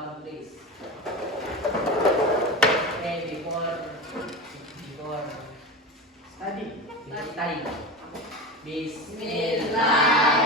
Come please. Okay, before Study. study. Bismillah.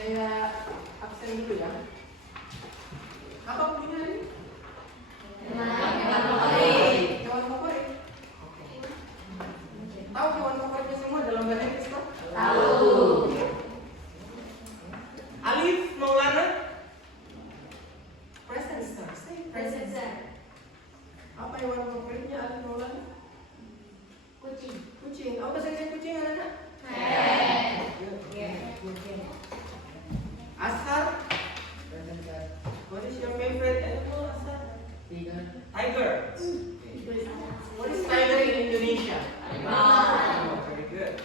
Saya absen dulu ya. Apa punya ini? Kawan favorit. Tahu kawan favoritnya semua dalam bahasa Inggris kan? Tahu. Alif Maulana. Present sir. Say present. Present. Apa hewan favoritnya Alif Maulana? Kucing. Kucing. Apa bahasa Inggris kucing anak-anak? Asar. What is your favorite animal, Asar? Tiger. What is tiger in Indonesia? Oh, very good.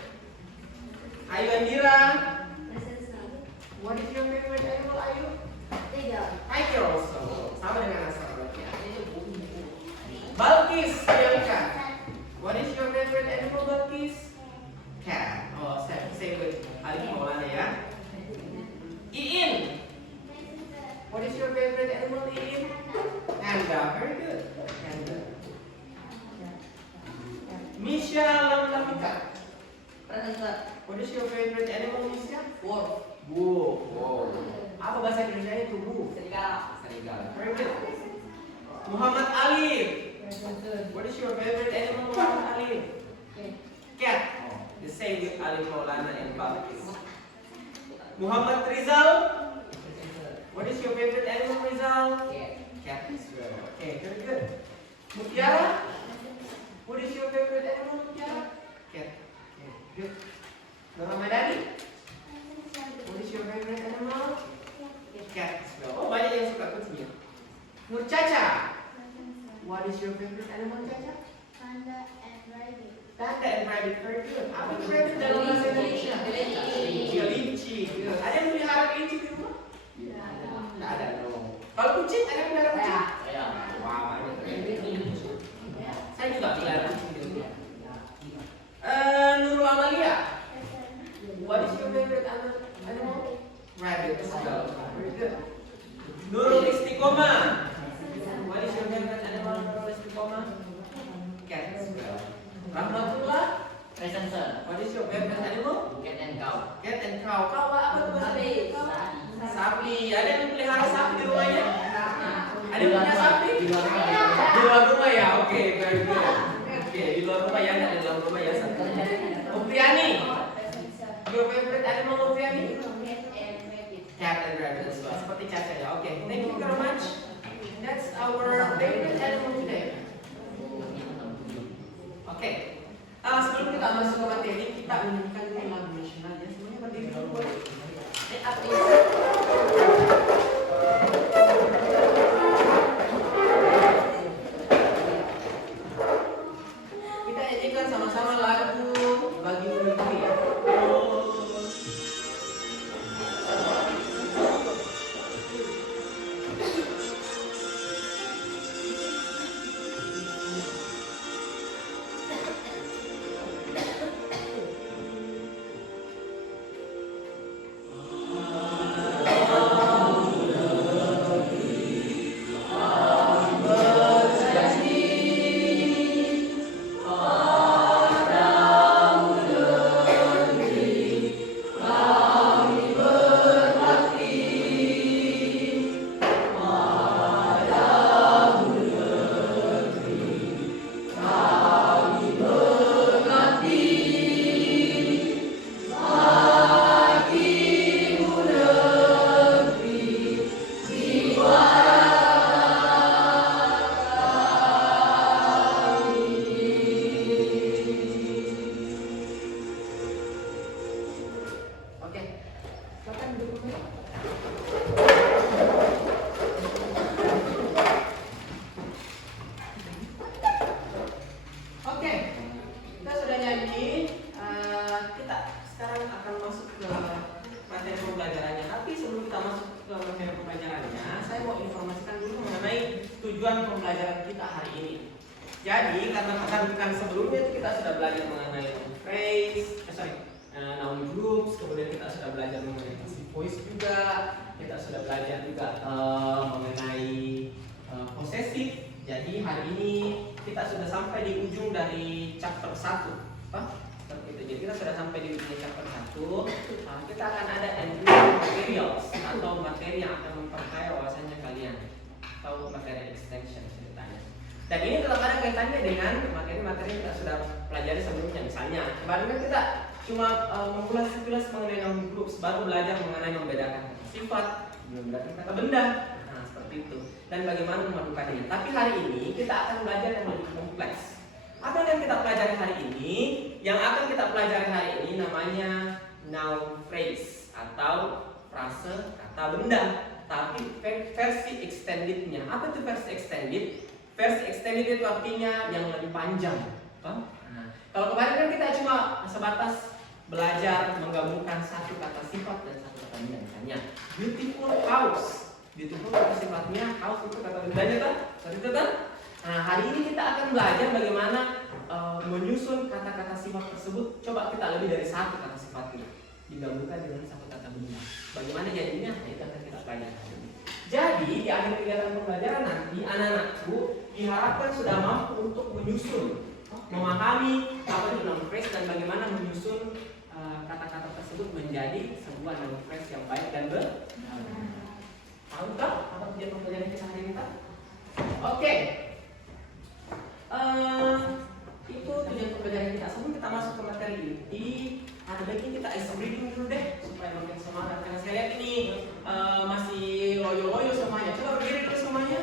Ayu Andira. What is your favorite animal, Ayu? Tiger also. Sama dengan Asar berarti ya. Balkis Bianca. What is your favorite animal, Balkis? Cat. Oh, same with Alif Maulana ya. Iin. What is your favorite animal, Iin? Panda. Very good. Panda. Misha Lamlamika. What is your favorite animal, Misha? Wolf. Wolf. Wow. Apa bahasa Indonesia itu wolf? Serigala. Very good. Muhammad Alif. What is your favorite animal, Muhammad Alif? Cat. Oh, the same with Alif Maulana and Balkis. Muhammad Rizal. What is your favorite animal, Rizal? Cat as well. Okay, very good. Mutiara. What is your favorite animal, Mutiara? Cat. Okay, good. Nur Ramadhani. What is your favorite animal? Cat as well. Oh, banyak yang suka kucing ya. Nur Caca. What is your favorite animal, Caca? Panda and rabbit. Very good. Apa itu rabbit dalam bahasa Indonesia? Kelinci. Good. Ada yang pelihara kelinci di rumah? Tidak ada. No. Kalau kucing, ada yang pelihara kucing? Wow, ada. Saya juga pelihara kucing di rumah. Nurul Amalia. What is your favorite animal? Rabbit as well. Very good. Nurul Istiqomah. What is your favorite animal, Nurul Istiqomah? Cat as well. Rahmatullah. Present sir. What is your favorite animal? Cat and cow. Cat and cow. Cow apa tuh bahasa Inggris? Sapi. Ada yang pelihara sapi di rumahnya? Ada yang punya sapi? Di luar rumah ya. Oke, very good. Oke, di luar rumah ya, nggak di dalam rumah ya. Upriani. Your favorite animal, Upriani? Cat and rabbit as well. Seperti Caca ya. Oke, thank you very much. That's our favorite animal today. Oke. Sebelum kita masuk ke materi, kita menyanyikan dulu lagu nasional ya. Semuanya berdiri dulu boleh. Kita nyanyikan sama-sama lagu Bagi Negeri ya. Oke, kita sudah nyanyi. Kita sekarang akan masuk ke materi pembelajarannya. Tapi sebelum kita masuk ke materi pembelajarannya, saya mau informasikan dulu mengenai tujuan pembelajaran kita hari ini. Jadi karena bukan sebelumnya kita sudah belajar mengenai phrase, noun groups, kemudian kita sudah belajar mengenai passive voice juga, kita sudah belajar juga mengenai possessive. Jadi hari ini kita sudah sampai di ujung dari chapter 1. Seperti itu. Jadi kita sudah sampai di ujung chapter 1. Kita akan ada enrichment materials atau materi yang akan memperkaya wawasannya kalian, atau materi extension ceritanya. Dan ini tetap ada kaitannya dengan materi-materi yang kita sudah pelajari sebelumnya. Misalnya kemarin kan kita cuma mengulas sekilas mengenai noun groups, baru belajar mengenai membedakan kata sifat, membedakan kata benda. Nah, seperti itu. Dan bagaimana memadukannya. Tapi hari ini kita akan belajar yang lebih kompleks. Apa yang kita pelajari hari ini? Yang akan kita pelajari hari ini namanya noun phrase atau frase kata benda. Tapi versi extendednya. Apa itu versi extended? Versi extended itu artinya yang lebih panjang. Nah, kalau kemarin kan kita cuma sebatas belajar menggabungkan satu kata sifat dan satu kata benda. Misalnya beautiful house. Beautiful kata sifatnya, house itu kata bendanya kan? Seperti itu kan? Nah, hari ini kita akan belajar bagaimana menyusun kata-kata sifat tersebut. Coba kita lebih dari satu kata sifat itu digabungkan dengan satu kata benda. Bagaimana jadinya? Nah, itu akan kita pelajari. Jadi di akhir kegiatan pembelajaran nanti anak-anakku diharapkan sudah mampu untuk menyusun, memahami apa itu noun phrase dan bagaimana menyusun kata-kata tersebut menjadi sebuah noun phrase yang baik dan benar. Tahukah apa tujuan pembelajaran kita hari ini, Pak? Oke. Itu tujuan pembelajaran kita. Sebelum kita masuk ke materi inti, ada baiknya kita ice breathing dulu deh supaya makin semangat. Karena saya lihat ini masih loyo-loyo semuanya. Coba berdiri dulu semuanya.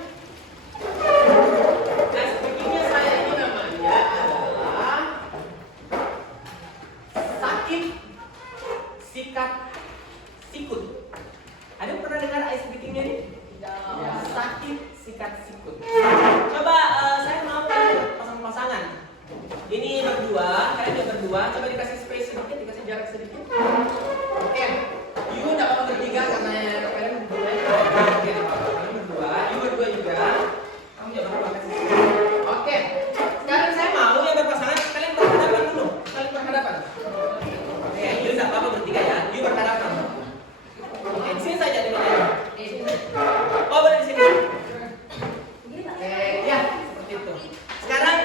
Ice breathingnya saya ini namanya adalah sakit, sikat, sikut. Ada yang pernah dengar ice breathingnya nih? Ya. Sakit, sikat, sikut. Coba saya mau pasang-pasangan. Ini berdua, kalian juga berdua. Coba dikasih space sedikit, dikasih jarak sedikit. Oke. You tidak apa bertiga karena kalian berdua. Oke, kalian berdua. You berdua juga. Kamu jangan lupa kasih space. Oke. Sekarang saya mau yang berpasangan kalian berhadapan dulu. Kalian berhadapan. Oke, you tidak apa bertiga ya. You berhadapan. Oke, di sini saja dulu. Oh, boleh di sini. Oke, ya, seperti itu. Sekarang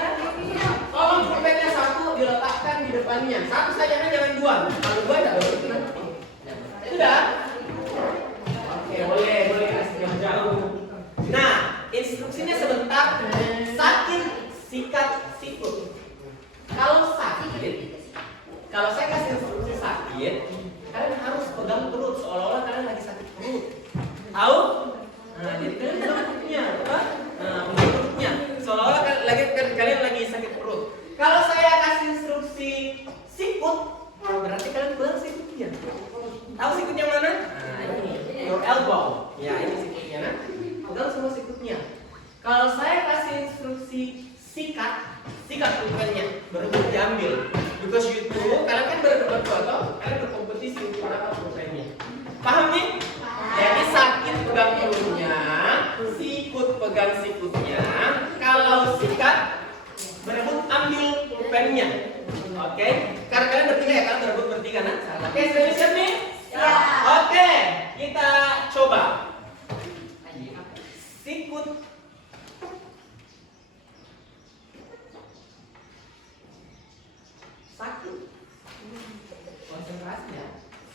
tolong pulpennya satu diletakkan di depannya. Satu saja, jangan dua. Kalau dua tidak boleh nanti. Sudah? Oke, boleh kasih jauh. Nah, instruksinya sebentar. Sakit, sikat, sikut. Kalau sakit, kalau saya kasih instruksi sakit, kalian harus pegang perut seolah-olah kalian lagi sakit perut. Tahu? Nah, jadi kalian pegang perutnya, apa? Nah, pegang perutnya seolah-olah kalian lagi sakit perut. Kalau saya kasih instruksi sikut, berarti kalian pegang sikutnya. Tahu sikut yang mana? Nah, ini your elbow. Ya, ini sikutnya. Nah, pegang semua sikutnya. Kalau saya kasih instruksi sikat pulpennya, berebut diambil. Because you two, kalian kan berebut atau kalian berkompetisi untuk mendapat pulpennya. Paham nih? Jadi sakit pegang perutnya, sikut pegang sikutnya. Kalau sikat berebut ambil pulpennya. Oke? Karena kalian bertiga ya, kalian berebut bertiga kan? Oke, sudah siap nih? Ya. Oke, kita coba. Sikut sakit. Konsentrasi ya.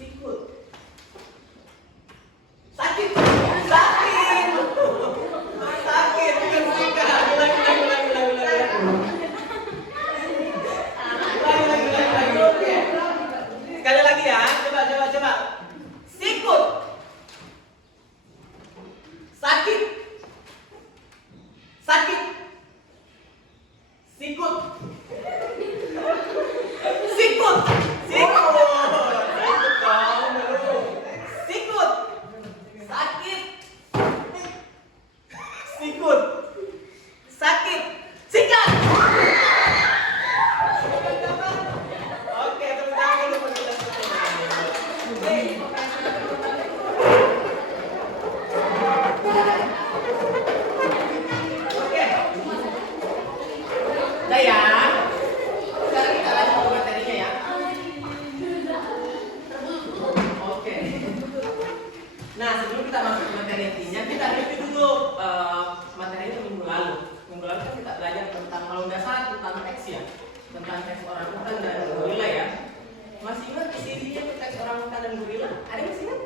Sikut. Sakit. Sakit bukan sikat. Ulang. Oke. Sekali lagi ya. Coba. Oke. Udah ya. Sekarang kita lanjut ke materinya ya. Oke. Nah, sebelum kita masuk ke materi intinya, kita review dulu materinya minggu lalu. Minggu lalu kan kita belajar tentang, kalau nggak salah, tentang teks ya, tentang teks orangutan dan gorila ya. Masih ingat isinya tuh teks orangutan dan gorila? Ada yang masih ingat?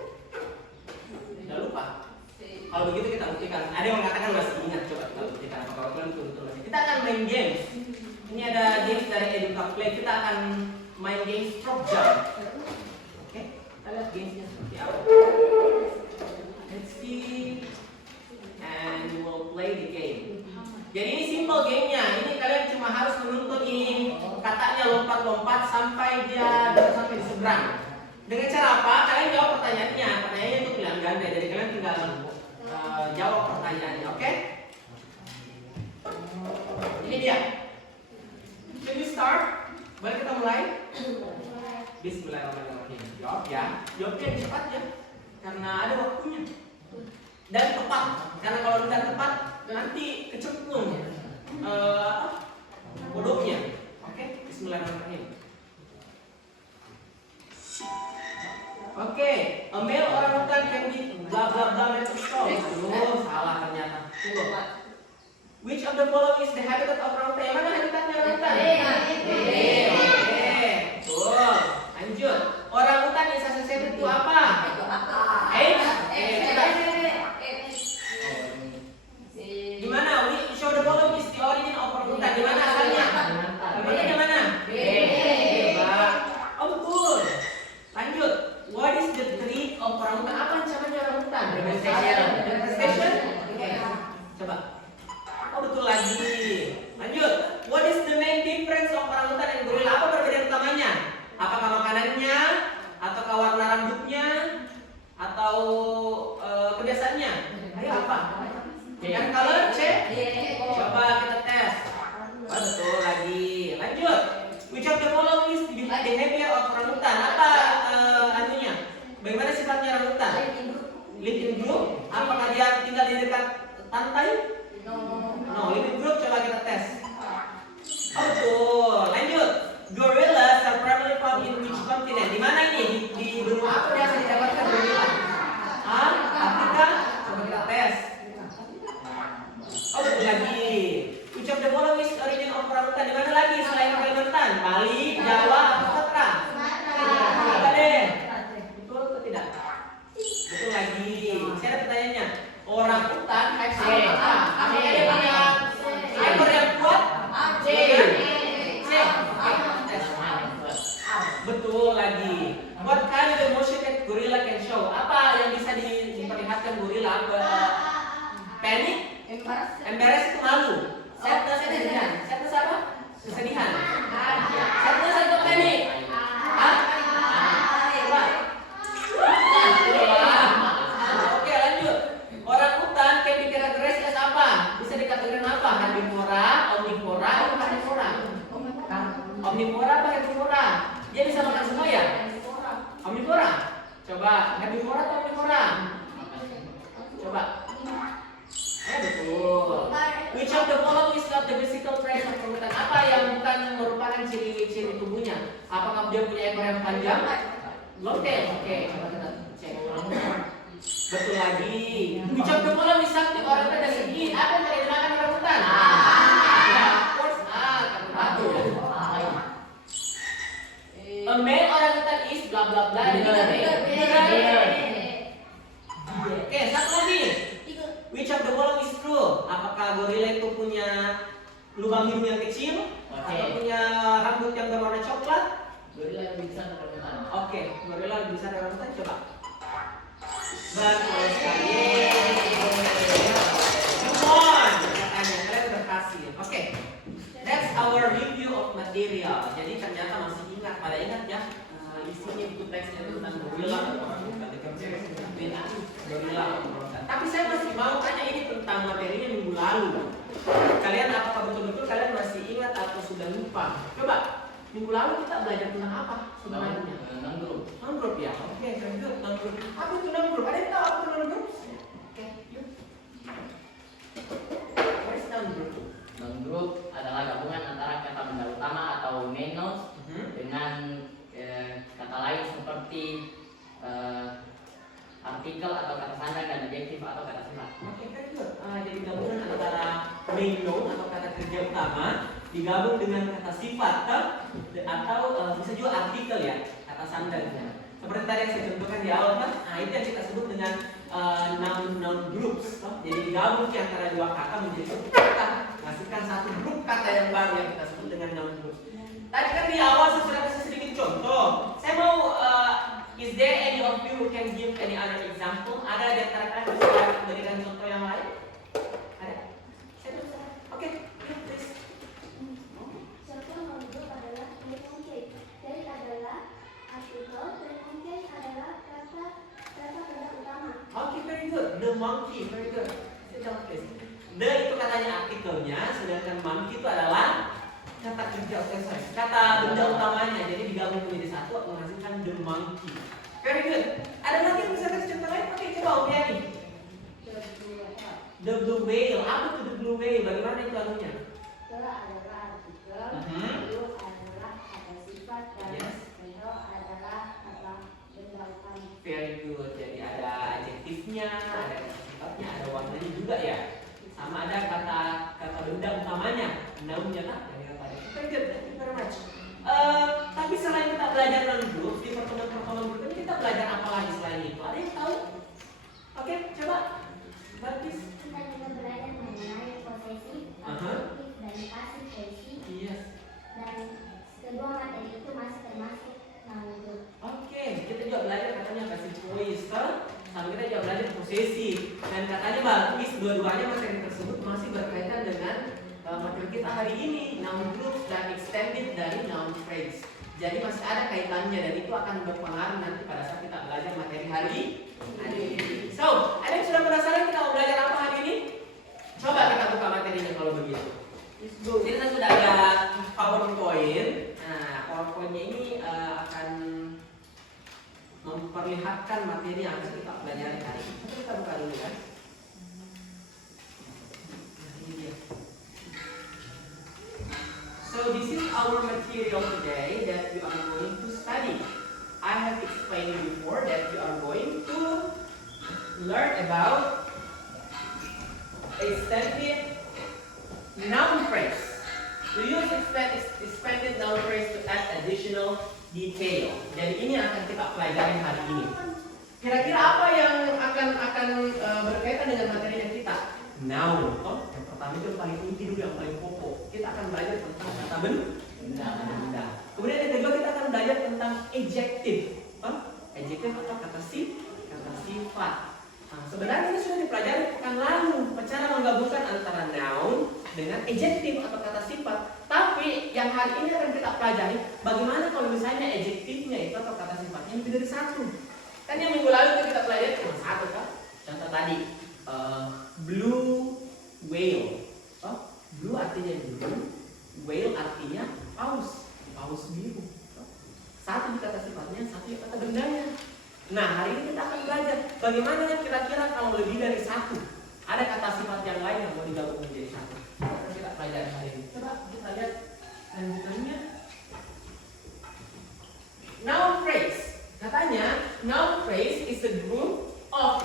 Udah lupa. Kalau begitu kita buktikan. Ada yang mengatakan masih ingat, coba kita buktikan apakah kalian betul-betul masih. Kita akan main games. Ini ada games dari Educa Play. Kita akan main games drop jump. Oke, kita lihat gamesnya seperti apa. Let's see, and we will play the game. Jadi ini simple gamenya. Ini kalian cuma harus menuntun ini katanya lompat-lompat sampai dia bisa sampai di seberang. Dengan cara apa? Kalian jawab pertanyaannya. Pertanyaannya itu pilihan ganda. Jadi kalian tinggal jawab pertanyaannya. Oke? Ini dia. Can we start? Boleh kita mulai? Bismillahirrahmanirrahim. Jawab ya. Jawabnya yang cepat ya. Karena ada waktunya. Dan tepat. Karena kalau tidak tepat nanti kecemplung bodohnya. Oke? Bismillahirrahmanirrahim. Oke, a male orangutan can be blah blah blah meters tall. Salah ternyata. Tunggu. Which of the following is the habitat of orangutan? Yang mana habitatnya orangutan? Oke, betul. Lanjut. Orangutan is associated to apa? Gimana? We show the following is the origin of orangutan. Di mana asalnya? Di mana? Oh betul. Lanjut. What is the breed of orangutan? Apa ancamannya orangutan? Deforestation. Oke. Coba. Oh betul lagi. Lanjut. What is the main difference of orangutan and gorilla? Apa perbedaan utamanya? Apakah makanannya? Ataukah warna rambutnya? Atau kebiasaannya? Ayo apa? Yang color C? Coba kita tes. Oh, betul lagi. Lanjut. Which of the following is the behavior of orangutan? Apa anunya? Bagaimana sifatnya orangutan? Live in group? Apakah dia tinggal di dekat pantai? No, live in group. Coba kita tes. Oh, betul. Lanjut. Gorillas are primarily found in which continent? Di mana ini? Di benua apa biasa didapatkan gorilla? Afrika? Coba kita tes. Oh, betul lagi. Which of the following is origin of orangutan? Di mana lagi selain Kalimantan? Bali, Jawa, atau Sumatera? Coba deh. Betul atau tidak? Betul lagi. Saya ada pertanyaannya. Orangutan type apa? Apakah dia punya ekor yang kuat? C. Betul lagi. What kind of emotion that gorilla can show? Apa yang bisa diperlihatkan gorilla? Panic? Embarrass itu malu. Sadness, kesedihan. Sadness apa? Kesedihan. Sadness atau panic? Oke, lanjut. Orangutan can be categorized as apa? Bisa dikategorikan apa? Herbivora, omnivora, atau carnivora? Omnivora apa herbivora? Dia bisa makan semua ya? Omnivora. Coba, herbivora atau omnivora? Coba. Betul. Which of the following is not the physical traits of orangutan? Apa yang bukan merupakan ciri-ciri tubuhnya? Apakah dia punya ekor yang panjang? Long tail. Oke, coba kita cek. Betul lagi. Which of the following is something orangutan doesn't eat? Apa yang tidak dimakan orangutan? Of course, karbohidrat. A male orangutan is bla bla bla. Oke, satu lagi. Which of the following is true? Apakah gorila itu punya lubang hidung yang kecil? Atau punya rambut yang berwarna coklat? Gorila lebih besar dari orangutan. Oke, gorila lebih besar dari orangutan. Coba. Betul sekali. Come on. Katanya kalian berhasil. Oke. That's our review of material. Jadi ternyata masih ingat. Pada ingat ya isinya buku teksnya tentang gorila. Gorila. Tapi saya masih mau tanya ini tentang materinya minggu lalu. Kalian apakah betul-betul kalian masih ingat atau sudah lupa? Coba, minggu lalu kita belajar tentang apa sebenarnya? Mangrove. Mangrove ya. Oke. artikel atau kata sandang dan adjektif atau kata sifat. Oke, very good. Jadi gabungan antara main noun atau kata kerja utama digabung dengan kata sifat atau bisa juga artikel ya, kata sandangnya. Seperti tadi yang saya contohkan di awal kan, nah itu yang kita sebut dengan noun groups. Jadi digabung di antara dua kata menjadi satu kata, menghasilkan satu grup kata yang baru yang kita sebut dengan noun groups. Tadi kan di awal saya sudah kasih sedikit contoh. Saya mau is there any of you who can give any other example? Ada di antara kalian yang bisa memberikan contoh yang lain? Ada? Saya bisa. Oke, please. Contoh nomor 2 adalah termongkin. Dari adalah artikel, termongkin adalah kata benda utama. Oke, very good. The monkey, very good. Sit down, please. The itu katanya artikelnya, sedangkan monkey itu adalah kata kerja, kata benda utamanya. Jadi digabung menjadi satu menghasilkan the monkey. Very good. Ada lagi yang bisa kasih contoh lain? Oke, coba Om Yani. The blue whale. Apa itu the blue whale? Bagaimana itu anunya? The adalah artikel, Mhm. blue adalah kata sifat, dan Yes. whale adalah kata benda utama. Very good. Jadi ada adjektifnya, ada kata sifatnya, ada warnanya juga ya. Sama ada kata benda utamanya, noun-nya kan? Very good. Thank you very much. Tapi selain kita belajar non group di pertemuan group ini kita belajar apa lagi selain itu? Ada yang tahu? Oke, coba. Bagus. Kita juga belajar mengenai posesif, Aha. aktif, dan pasif voicing. Yes. Dan kedua materi itu masih termasuk noun group. Oke, kita juga belajar katanya passive voice kan? Sama kita juga belajar posesif. Dan katanya bagus dua-duanya materi tersebut masih berkaitan dengan materi kita hari ini, noun group dan extended dari noun phrase. Jadi masih ada kaitannya dan itu akan berpengaruh nanti pada saat kita belajar materi hari ini. So, ada yang sudah penasaran kita mau belajar apa hari ini? Coba kita buka materinya kalau begitu. Jadi kita sudah ada PowerPoint. Nah, PowerPoint-nya ini akan memperlihatkan materi yang akan kita pelajari hari ini. Coba kita buka dulu ya. Nah, ini dia. So this is our material today that you are going to study. I have explained before that you are going to learn about extended noun phrase. We use extended noun phrase to add additional detail. Jadi ini akan kita pelajari hari ini. Kira-kira apa yang akan berkaitan dengan materinya kita? Noun. Yang pertama itu yang paling inti dulu, yang paling pokok. Kita akan belajar tentang kata benda. Kemudian yang kedua kita akan belajar tentang adjective. Adjective atau kata sifat. Nah, sebenarnya ini sudah dipelajari pekan lalu, cara menggabungkan antara noun dengan adjective atau kata sifat. Tapi yang hari ini akan kita pelajari bagaimana kalau misalnya adjektifnya itu atau kata sifatnya lebih dari satu. Kan yang minggu lalu kita pelajari cuma satu kan? Contoh tadi blue whale. Blue artinya biru, whale artinya paus biru. Satu di kata sifatnya, satu di kata bendanya. Nah, hari ini kita akan belajar bagaimana kira-kira kalau lebih dari satu ada kata sifat yang lain yang mau digabung menjadi satu. Akan kita pelajari hari ini. Coba kita lihat lanjutannya. Noun phrase. Katanya noun phrase is a group of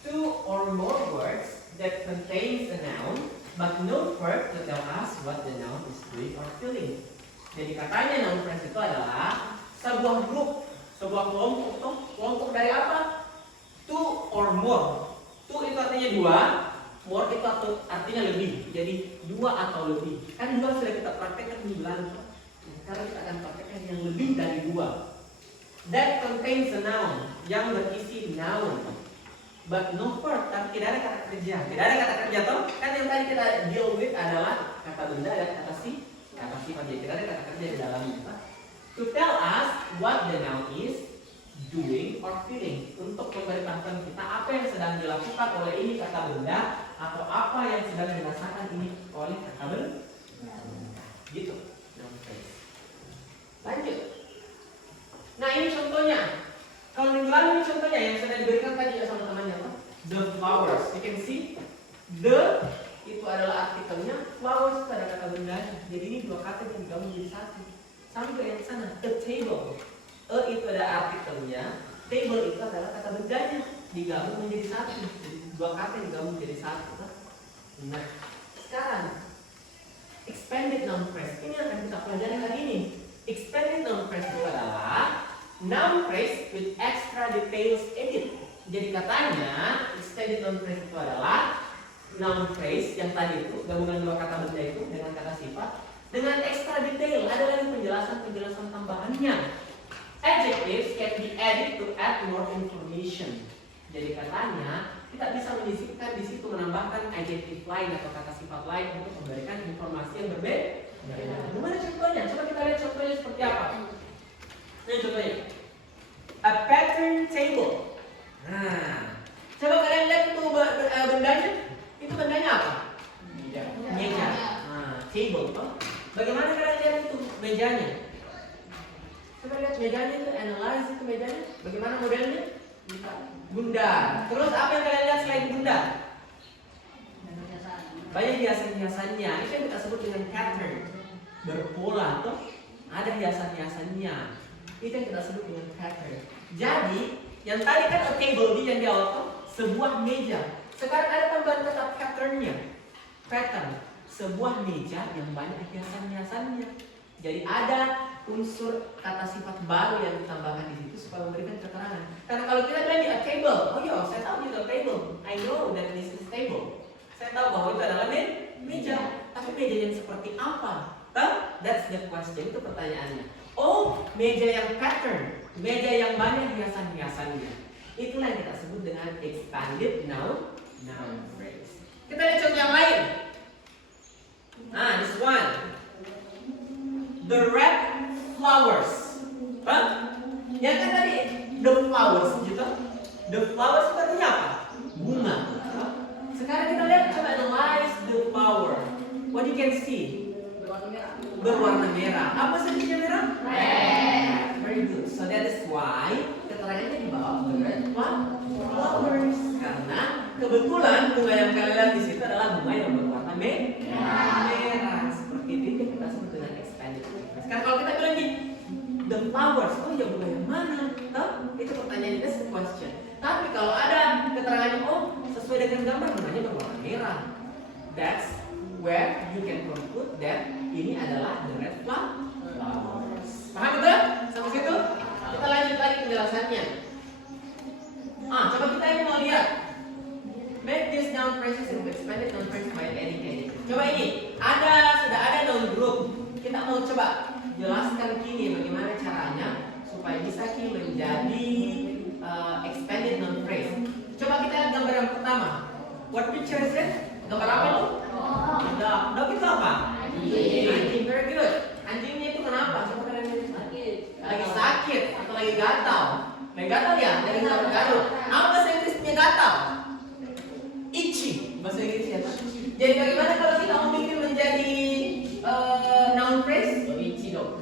two or more words that contains a noun but no verb to tell us what the noun is doing or feeling. Jadi katanya noun phrase itu adalah sebuah grup, sebuah kelompok dari apa? Two or more. Two itu artinya dua, more itu artinya lebih. Jadi dua atau lebih. Kan dua sudah kita praktekkan minggu lalu. Sekarang kita akan praktekkan yang lebih dari dua. That contains a noun, yang berisi noun. But no verb, tapi tidak ada kata kerja. Tidak ada kata kerja toh? Kan yang tadi kita deal with adalah kata benda dan kata sifat. Jadi tidak ada kata kerja di dalamnya. To tell us what the noun is doing or feeling. Untuk memberitahukan kita apa yang sedang dilakukan oleh ini kata benda atau apa yang sedang dirasakan ini oleh kata benda. Gitu. Lanjut. Nah ini contohnya. Kalau minggu lalu ini contohnya yang sudah diberikan tadi ya sama temannya. The flowers. You can see the itu adalah artikelnya, flowers itu ada kata benda. Jadi ini dua kata yang digabung jadi satu. Sampai yang sana, a table. A itu ada artikelnya, table itu adalah kata bendanya. digabung menjadi satu. Jadi dua kata digabung menjadi satu. Nah, sekarang expanded noun phrase ini akan kita pelajari hari ini. Expanded noun phrase itu adalah noun phrase with extra details added. Jadi katanya expanded noun phrase itu adalah noun phrase yang tadi itu gabungan dua kata benda itu dengan kata sifat dengan extra detail. Ada lagi penjelasan tambahannya. Adjectives can be added to add more information. Jadi katanya kita bisa menyisipkan di situ, menambahkan adjective lain atau kata sifat lain untuk memberikan informasi yang berbeda. Gimana contohnya? Coba kita lihat contohnya seperti apa. Ini contohnya. A pattern table. Nah, coba kalian lihat itu bendanya. Itu bendanya apa? Meja. Nah, table. Bagaimana kalian lihat itu mejanya? Coba lihat mejanya itu, analyze itu mejanya. Bagaimana modelnya? Bundar. Terus apa yang kalian lihat selain bundar? Banyak hiasan-hiasannya. Itu yang kita sebut dengan pattern. Berpola tuh. Ada hiasan-hiasannya. Itu yang kita sebut dengan pattern. Jadi, yang tadi kan a table yang di awal tuh sebuah meja. Sekarang ada tambahan kata patternnya. Pattern. Sebuah meja yang banyak hiasan-hiasannya. Jadi ada unsur kata sifat baru yang ditambahkan di situ supaya memberikan keterangan. Karena kalau kita bilang a table, oh iya, saya tahu itu a table. I know that this is table. Saya tahu bahwa itu adalah meja. Tapi meja yang seperti apa? That's the question. Itu pertanyaannya. Oh, meja yang pattern, meja yang banyak hiasan-hiasannya. Itulah yang kita sebut dengan expanded noun phrase. Kita lihat contoh yang lain. Nah, this one. The red flowers. Yang kan tadi the flowers gitu. The flowers itu artinya apa? Bunga. Sekarang kita lihat, coba analyze the flower. What you can see? Berwarna merah. Apa sejenisnya merah? Red. Very good. So that is why keterangannya di bawah the red flowers. Karena kebetulan bunga yang kalian lihat di situ adalah bunga yang berwarna merah. Seperti itu kita sebut dengan expanded. Sekarang kalau kita bilang di the flowers, oh ya bunga yang mana? Itu pertanyaan, that's the question. Tapi kalau ada keterangannya, oh sesuai dengan gambar bunganya berwarna merah, that's where you can conclude that ini adalah the red flowers. Paham betul? Sampai situ? Kita lanjut lagi penjelasannya. Coba kita ini mau lihat. Make this noun phrases into expanded noun phrases by adding adjectives. Coba ini, sudah ada noun group. Kita mau coba jelaskan kini bagaimana caranya supaya bisa kini menjadi expanded noun phrase. Coba kita lihat gambar yang pertama. What picture is it? Gambar apa itu? Dog itu apa? Anjing. Very good. Anjingnya itu kenapa? Coba kalian lihat. Lagi sakit atau lagi gatal? Lagi gatal ya? Lagi gatal. Apa bahasa Inggrisnya gatal? Itchy. Bahasa Inggrisnya. Jadi bagaimana kalau kita mau bikin menjadi noun phrase?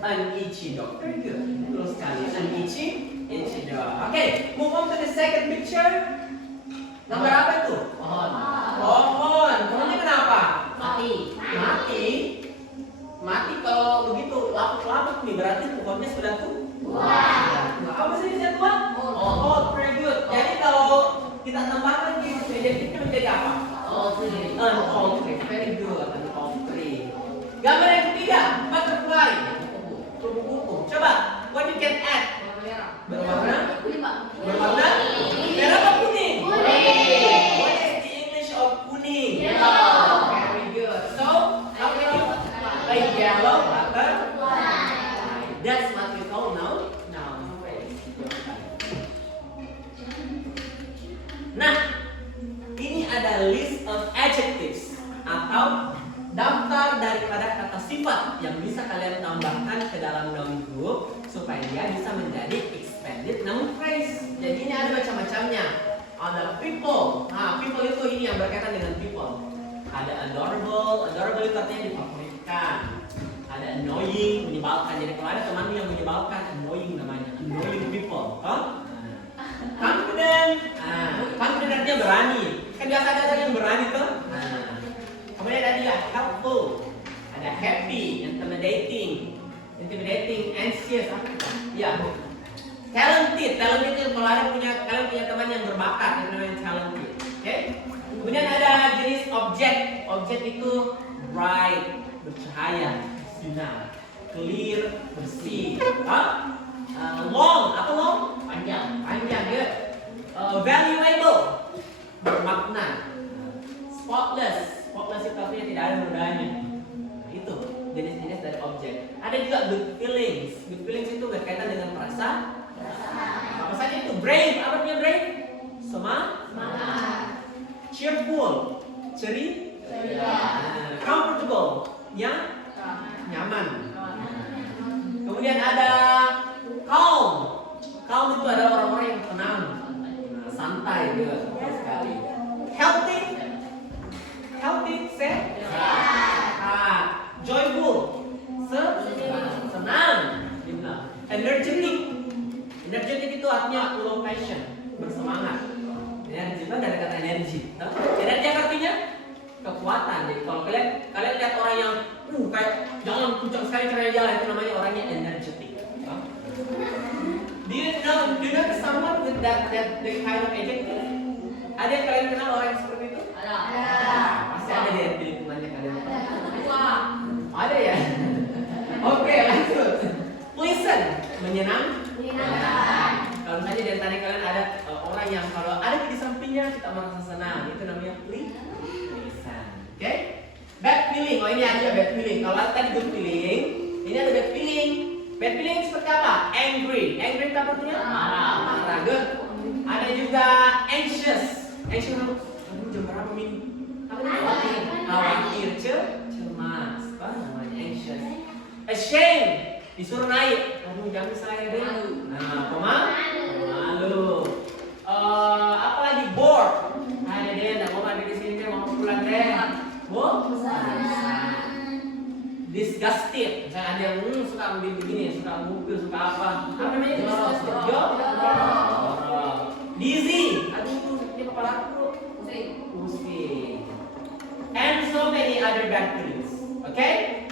An itchy dog. Very good. Terus sekali. An itchy dog. Okay. Move on to the second picture. Gambar apa itu? Pohon. Pohonnya kenapa? Mati kalau begitu lapuk-lapuk nih berarti pohonnya sudah tua. Apa sih bisa tua? Oh, very good. Jadi kalau kita tambahkan di adjectivenya menjadi apa? An old tree. Very good. An old tree. Gambar yang ketiga, butterfly. Kupu-kupu. Coba, what you can add? Berwarna merah apa kuning? What is the English of kuning? Yellow. Very good. So, apa itu? Like yellow butterfly. That's what we call noun phrase. Nah, ini ada list of adjectives atau daftar daripada kata sifat yang bisa kalian tambahkan ke dalam noun group supaya dia bisa menjadi expanded noun phrase. Jadi ini ada macam-macamnya. Ada people. Nah, people itu ini yang berkaitan dengan people. Ada adorable itu artinya difavoritkan. Ada annoying, menyebalkan. Jadi kalau ada teman yang menyebalkan, annoying namanya. Annoying people. Confident. Confident artinya berani. Kan biasa ada orang yang berani tuh. Kemudian ada juga helpful, ada happy, intimidating, anxious, ya. Talented itu kalau ada kalian punya teman yang berbakat itu namanya talented. Oke? Kemudian ada jenis objek. Objek itu bright, bercahaya, sinar, clear, bersih. Long, apa long? Panjang. Panjang ya. Valuable, bermakna. Spotless itu artinya tidak ada nodanya. Itu jenis-jenis dari objek. Ada juga good feelings. Good feelings itu berkaitan dengan perasaan. Apa saja itu? Brave, apa artinya brave? Semangat. Cheerful, ceria. Comfortable, yang nyaman. Kemudian ada calm. Calm itu adalah orang-orang yang tenang, santai juga sekali. Healthy, sehat. Joyful, senang. Energetic itu artinya full of passion, bersemangat. Energi itu dari kata energi. Energi artinya kekuatan. Jadi kalau kalian lihat orang yang kayak jangan kencang sekali caranya jalan, itu namanya orangnya energetic. Do you know someone with that kind of adjective? Ada yang kalian kenal orang yang seperti itu? Ada. Pasti ada di lingkungannya kalian. Ada ya? Oke, lanjut. Pleasant, menyenangkan. Kalau misalnya di antara kalian ada orang yang kalau ada di sampingnya kita merasa senang, itu namanya pleasant. Oke? Bad feeling. Oh, ini ada bad feeling. Kalau tadi good feeling, ini ada bad feeling. Bad feeling seperti apa? Angry. Angry itu apa artinya? Marah. Good. Ada juga anxious. Anxious itu jam berapa min? Khawatir, cemas. Apa namanya anxious? Ashamed. Disuruh naik. Aduh, jangan saya deh. Nah, pemalu. Apa lagi? Bored. Ada deh, nggak mau ada di sini deh, mau pulang deh. Disgusted. Misalnya ada yang suka ambil begini, suka ngupil, suka apa? Apa namanya? Jorok. Dizzy. Aduh, ini kepala aku pusing. And so many other bad feelings. Okay?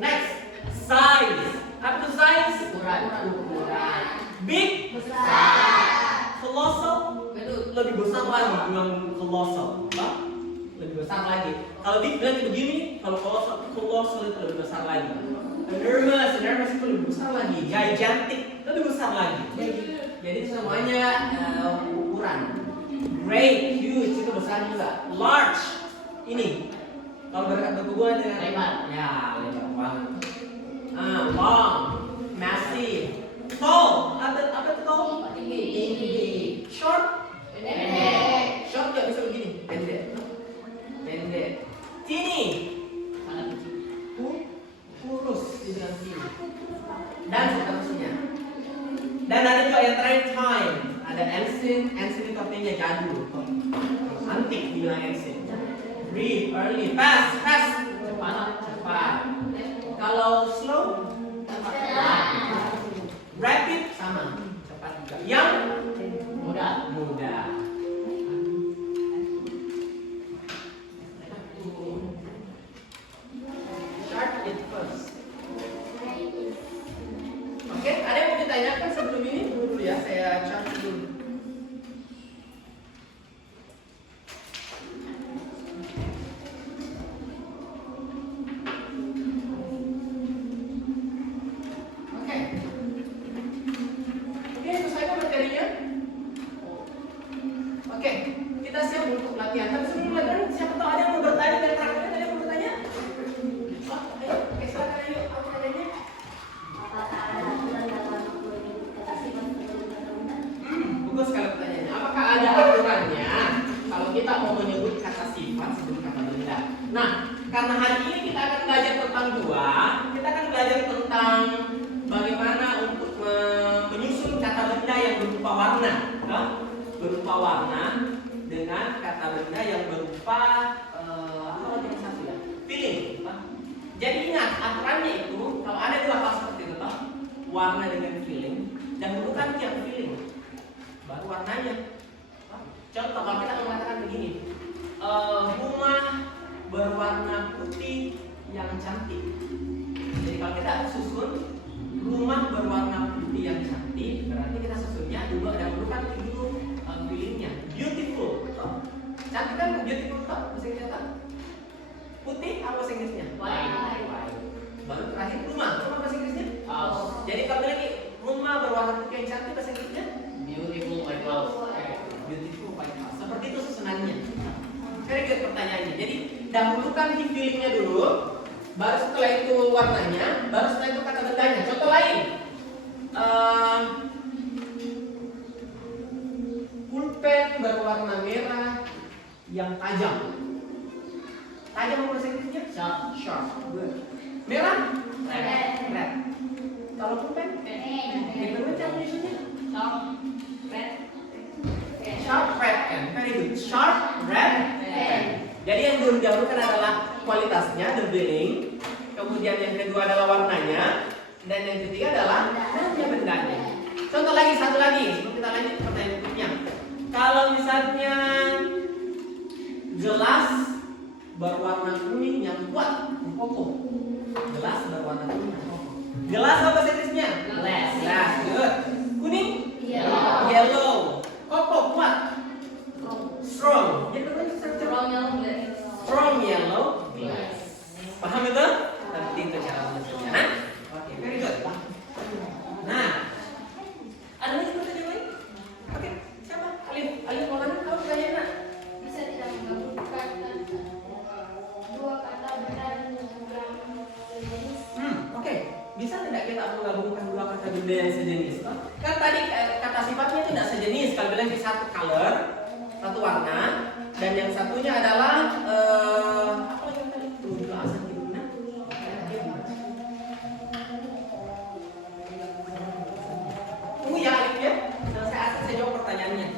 Next, size. Apa itu size? Ukuran. Big. Colossal. Lebih besar lagi dengan colossal. Lebih besar lagi. Kalau big bilang begini, kalau colossal itu lebih besar lagi. Enormous itu lebih besar lagi. Gigantic lebih besar lagi. Jadi semuanya ukuran. Great, huge itu besar juga. Large ini kalau berhubungan dengan Lebar. Ya, lebar banget. Long, massive, tall. Apa itu tall? Tinggi. Short, pendek. Short nggak bisa begini, pendek. Teeny, kurus dibilang teeny. Dan seterusnya. Dan ada juga yang terakhir time. Ada ancient itu artinya jadul. Antik dibilang ancient. Brief, early, fast, cepat. Kalau slow, rapid sama, cepat juga. Yang muda. Start it first. Oke, ada yang mau ditanyakan sebelum ini? Dulu ya, saya cari dulu. Berupa warna dengan kata benda yang berupa apa lagi yang satu ya? Feeling. Jadi ingat aturannya itu kalau ada dua hal seperti itu, warna dengan feeling, dan bukan tiap feeling, baru warnanya. Contoh kalau kita mengatakan begini, bunga berwarna putih yang cantik. Jadi kalau kita susun rumah berwarna putih yang cantik, berarti kita susunnya dulu ada bukan dulu feelingnya beautiful. Toh. Cantik kan beautiful toh bahasa Inggrisnya toh? Putih apa bahasa Inggrisnya? White. Baru terakhir rumah bahasa Inggrisnya? House. Jadi kalau lagi rumah berwarna putih yang cantik bahasa Inggrisnya? Beautiful white house. Beautiful white house. Seperti itu susunannya. Very good pertanyaannya. Jadi dahulukan di feelingnya dulu, baru setelah itu warnanya, baru setelah itu kata bendanya. Contoh lain, pulpen berwarna merah yang tajam. Tajam apa bahasa Inggrisnya? Sharp. Sharp. Good. Merah? Red. Kalau pulpen? Gimana cara menyusunnya? Sharp red pen. Very good. Sharp red pen. Jadi yang didahulukan adalah kualitasnya, the feeling. Kemudian yang kedua adalah warnanya, dan yang ketiga adalah bendanya. Contoh lagi, satu lagi. Sebelum kita lanjut ke pertanyaan berikutnya. Kalau misalnya gelas berwarna kuning yang kuat, kokoh. Gelas berwarna kuning yang kokoh. Gelas apa bahasa Inggrisnya? Glass. Glass. Good. Kuning? Yellow. Yellow. Kokoh, kuat. Strong. Jadi apa sih? Strong yellow glass. Paham itu? Nanti itu cara menulisnya. Oke, very good. Nah, ada lagi pertanyaan lain? Oke, siapa? Alif mau mana? Kamu pertanyaan nak? Bisa tidak menggabungkan dua kata benda yang sejenis? Oke. Bisa tidak kita menggabungkan dua kata benda yang sejenis? Kan tadi kata sifatnya itu tidak sejenis. Kalau bilang di satu color, satu warna, dan yang satunya adalah apa yang tadi? Jelasan gitu. Nah, tunggu ya Alif ya. Saya jawab pertanyaannya.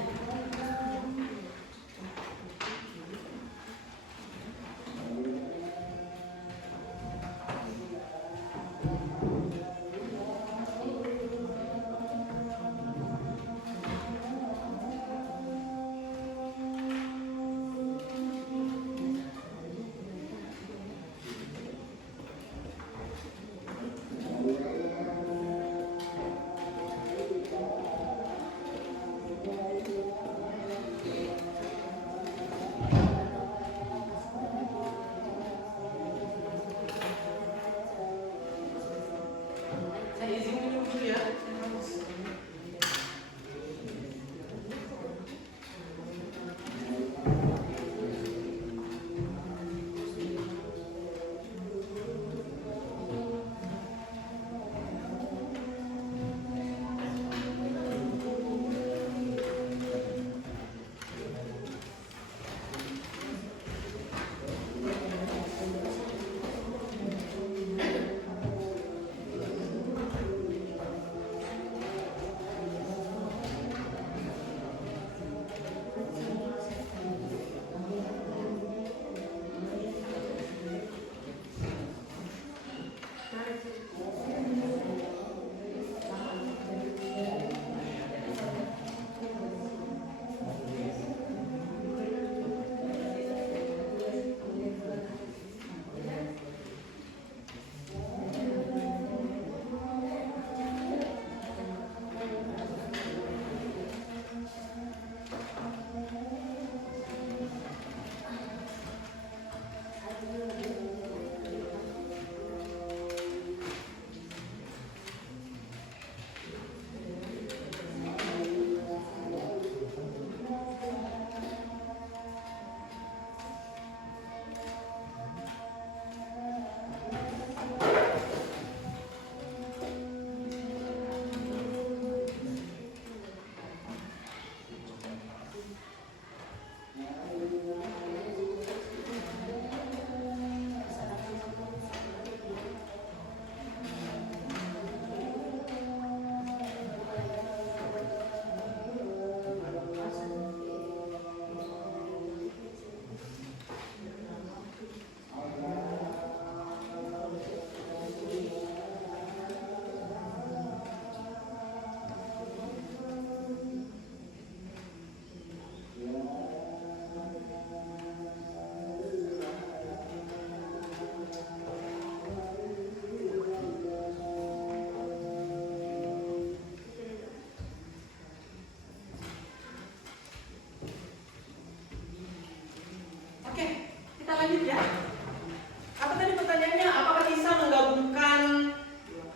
Apa tadi pertanyaannya? Apakah bisa menggabungkan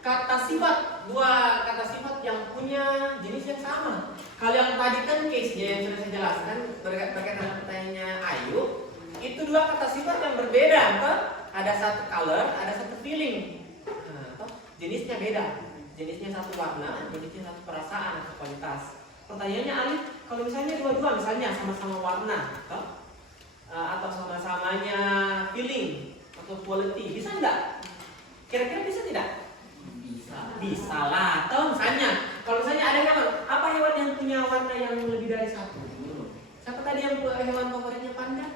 kata sifat, dua kata sifat yang punya jenis yang sama? Kalau yang tadi kan case-nya yang sudah saya jelaskan berkaitan dengan pertanyaannya Ayu, itu dua kata sifat yang berbeda, toh? Ada satu color, ada satu feeling. Nah, toh? Jenisnya beda. Jenisnya satu warna, jenisnya satu perasaan atau kualitas. Pertanyaannya Alif, kalau misalnya dua-dua, misalnya sama-sama warna, toh? Atau sama-samanya feeling atau quality, bisa enggak? Kira-kira bisa tidak? Bisa. Bisa lah. Atau misalnya, kalau misalnya ada hewan, apa hewan yang punya warna yang lebih dari satu? Siapa tadi yang hewan favoritnya panda?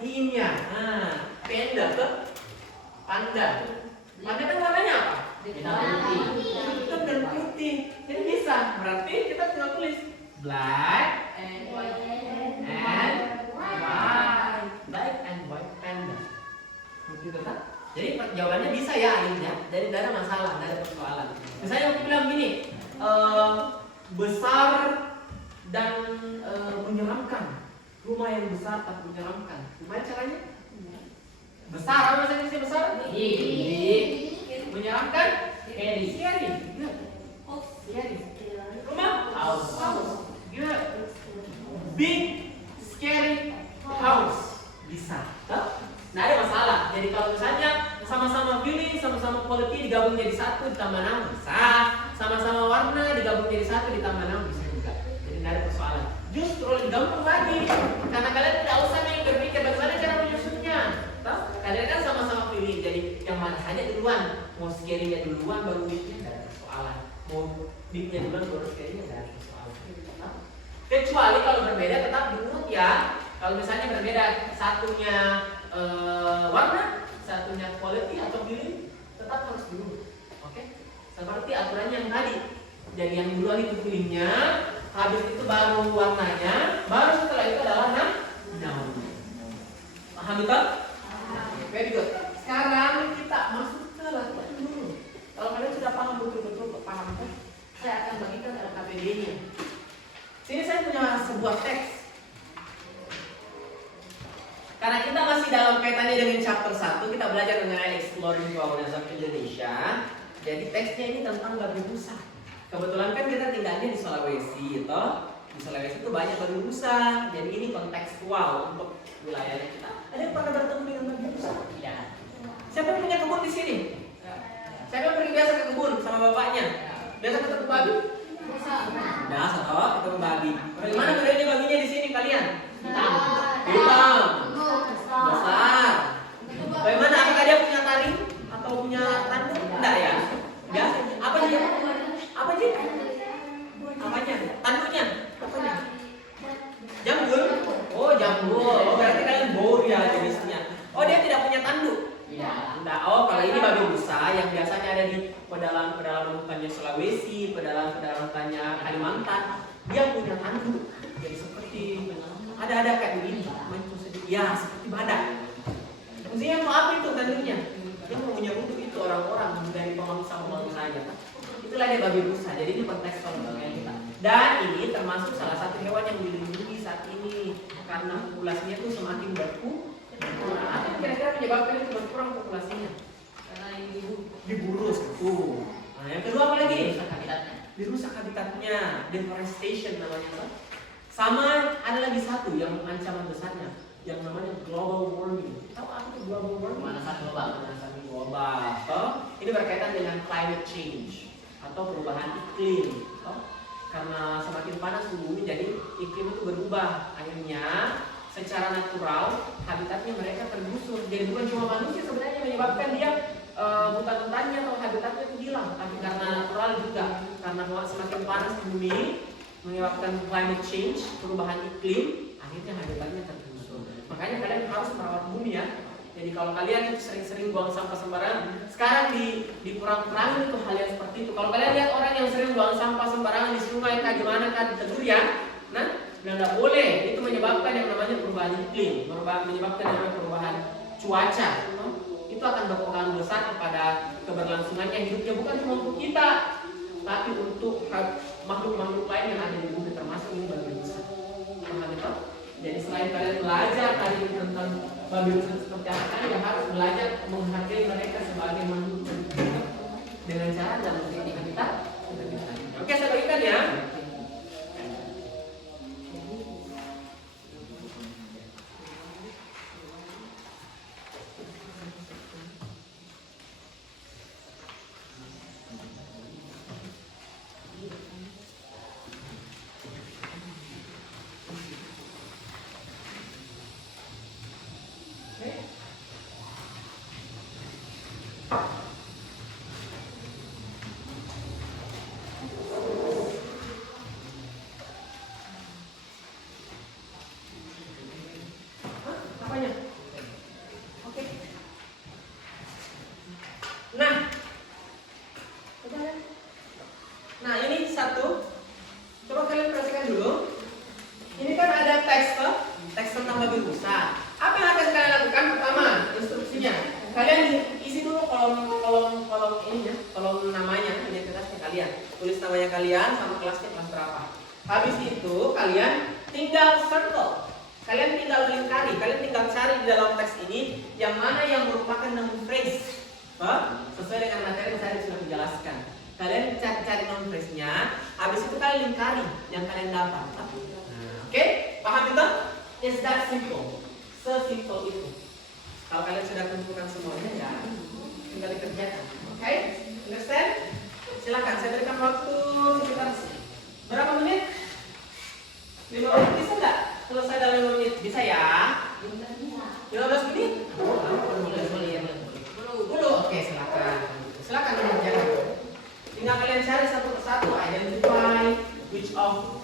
Ini ya. Nah, panda tuh. Panda. Panda kan warnanya apa? Hitam putih. Hitam dan putih. Jadi bisa. Berarti kita tinggal tulis black and white. Black and white panda. Begitu kan? Jadi jawabannya bisa ya akhirnya. Jadi tidak ada masalah, tidak ada persoalan. Misalnya aku bilang gini, besar dan menyeramkan. Rumah yang besar tapi menyeramkan. Gimana caranya? Besar, apa bahasa Indonesia besar? Big. Menyeramkan? Scary. Scary. Good. Scary. Rumah? House. Good. Big, scary house. Bisa. Nah, ada masalah. Jadi kalau misalnya sama-sama feeling, sama-sama quality digabung jadi satu ditambah 6 bisa. Sama-sama warna digabung jadi satu ditambah 6 bisa juga. Jadi tidak ada persoalan. Justru lebih gampang lagi karena kalian tidak usah nih berpikir bagaimana cara menyusunnya. Kalian kan sama-sama feeling. Jadi yang mana saja duluan. Mau scary-nya duluan baru big-nya tidak ada persoalan. Mau big-nya duluan baru scary-nya tidak ada persoalan. Kecuali kalau berbeda tetap diurut ya. Kalau misalnya berbeda satunya warna, satunya quality atau feeling, tetap harus diurut. Oke? Seperti aturannya yang tadi. Jadi yang duluan itu feelingnya, habis itu baru warnanya, baru setelah itu adalah noun. Paham betul? Very good. Sekarang kita masuk ke latihan dulu. Kalau kalian sudah paham betul-betul paham kan? Saya akan bagikan LKPD-nya. Sini saya punya sebuah teks. Karena kita masih dalam kaitannya dengan chapter 1, kita belajar mengenai exploring fauna of Indonesia. Jadi teksnya ini tentang babi rusa. Kebetulan kan kita tinggalnya di Sulawesi, toh? Di Sulawesi itu banyak babi rusa. Jadi ini kontekstual untuk wilayahnya kita. Ada yang pernah bertemu dengan babi rusa? Tidak. Siapa yang punya kebun di sini? Siapa yang pergi biasa ke kebun sama bapaknya? Biasa ketemu babi? Biasa toh, ketemu babi. Bagaimana bedanya babinya di sini kalian? Hitam. Besar. Bagaimana? Apakah dia punya taring atau punya tanduk? Enggak ya. Biasa. Apa dia? Apa sih? Apanya? Tanduknya? Apanya? Jambul. Oh, jambul. Oh, berarti kalian bor ya jenisnya. Oh, dia tidak punya tanduk. Tidak. Enggak. Oh, kalau ini babi rusa yang biasanya ada di pedalaman hutannya Sulawesi, pedalaman hutannya Kalimantan, dia punya tanduk. Jadi seperti ada kayak begini, mancung sedikit. Ya, seperti badak. Fungsinya mau apa itu tanduknya? Dia mau menyeruduk itu orang-orang dari pemangsa saja. Itulah dia babi rusa. Jadi ini kontekstual bagi kita. Dan ini termasuk salah satu hewan yang dilindungi saat ini karena populasinya tuh semakin berkurang. Apa kira-kira menyebabkan itu berkurang populasinya? Karena yang Diburu satu. Nah, yang kedua apa lagi? Rusak habitatnya. Dirusak habitatnya, deforestation namanya. Sama ada lagi satu yang ancaman besarnya, yang namanya global warming. Tahu apa itu global warming? Pemanasan global. Pemanasan global. Toh? Ini berkaitan dengan climate change atau perubahan iklim. Toh? Karena semakin panas bumi, jadi iklim itu berubah. Akhirnya secara natural habitatnya mereka tergusur. Jadi bukan cuma manusia sebenarnya menyebabkan dia hutan-hutannya atau habitatnya itu hilang, tapi karena natural juga. Karena semakin panas bumi menyebabkan climate change, perubahan iklim, akhirnya habitatnya tergusur. Makanya kalian harus merawat bumi ya. Jadi kalau kalian sering-sering buang sampah sembarangan, sekarang dikurang-kurangin itu hal yang seperti itu. Kalau kalian lihat orang yang sering buang sampah sembarangan di sungai kah, gimana kah, ditegur ya. Nah, tidak boleh. Itu menyebabkan yang namanya perubahan iklim, menyebabkan yang namanya perubahan cuaca. Itu akan berpengaruh besar kepada keberlangsungannya hidupnya, bukan cuma untuk kita, tapi untuk makhluk-makhluk lain yang ada di bumi, termasuk ini babi rusa. Paham itu? Jadi selain kalian belajar tadi tentang Babi seperti apa ya harus belajar menghargai mereka sebagai makhluk dengan cara dalam kita. Oke, saya bagikan ya. Apanya? Oke. Nah ini satu. Coba kalian perhatikan dulu. Ini kan ada teks tentang babi rusa. Apa yang akan kalian lakukan? Pertama, instruksinya. Kalian isi dulu kolom ini ya, kolom namanya, identitasnya kalian. Tulis namanya kalian sama kelasnya kelas berapa. Habis itu kalian tinggal circle. Kalian tinggal lingkari, kalian tinggal cari di dalam teks ini yang mana yang merupakan noun phrase. Sesuai dengan materi yang saya sudah menjelaskan. Kalian cari noun phrase-nya, habis itu kalian lingkari yang kalian dapat. Oke? Paham itu? It's that simple. Sesimpel itu. Kalau kalian sudah tentukan semuanya ya, tinggal dikerjakan. Oke? Understand? Silakan, saya berikan waktu sekitar berapa menit? 5 menit bisa nggak? Selesai dalam 5 menit bisa ya? 15 menit? Boleh. Oke, silakan. Silakan dikerjakan. Tinggal kalian cari satu persatu, identify which of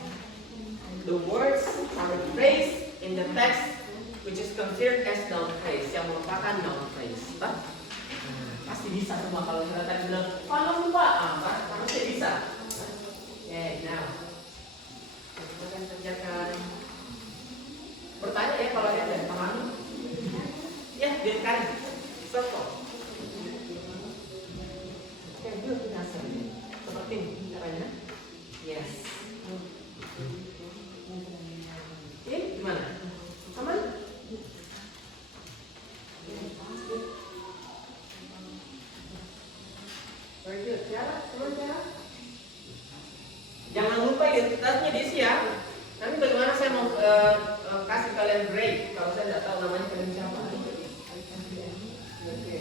the words or phrase in the text which is considered as noun phrase, yang merupakan noun phrase. Pasti bisa semua kalau sudah tadi bilang, kalau lupa, pasti bisa. Oke, now kalian kerjakan. Bertanya ya kalau ada yang paham. Ya, dikari. Circle. Oke, dulu kita seperti ini caranya. Yes. Oke, gimana? Aman? Very good. Tiara, teman Tiara. Jangan lupa identitasnya diisi ya. Nanti bagaimana saya mau kasih kalian grade kalau saya tidak tahu namanya kalian siapa. Oke.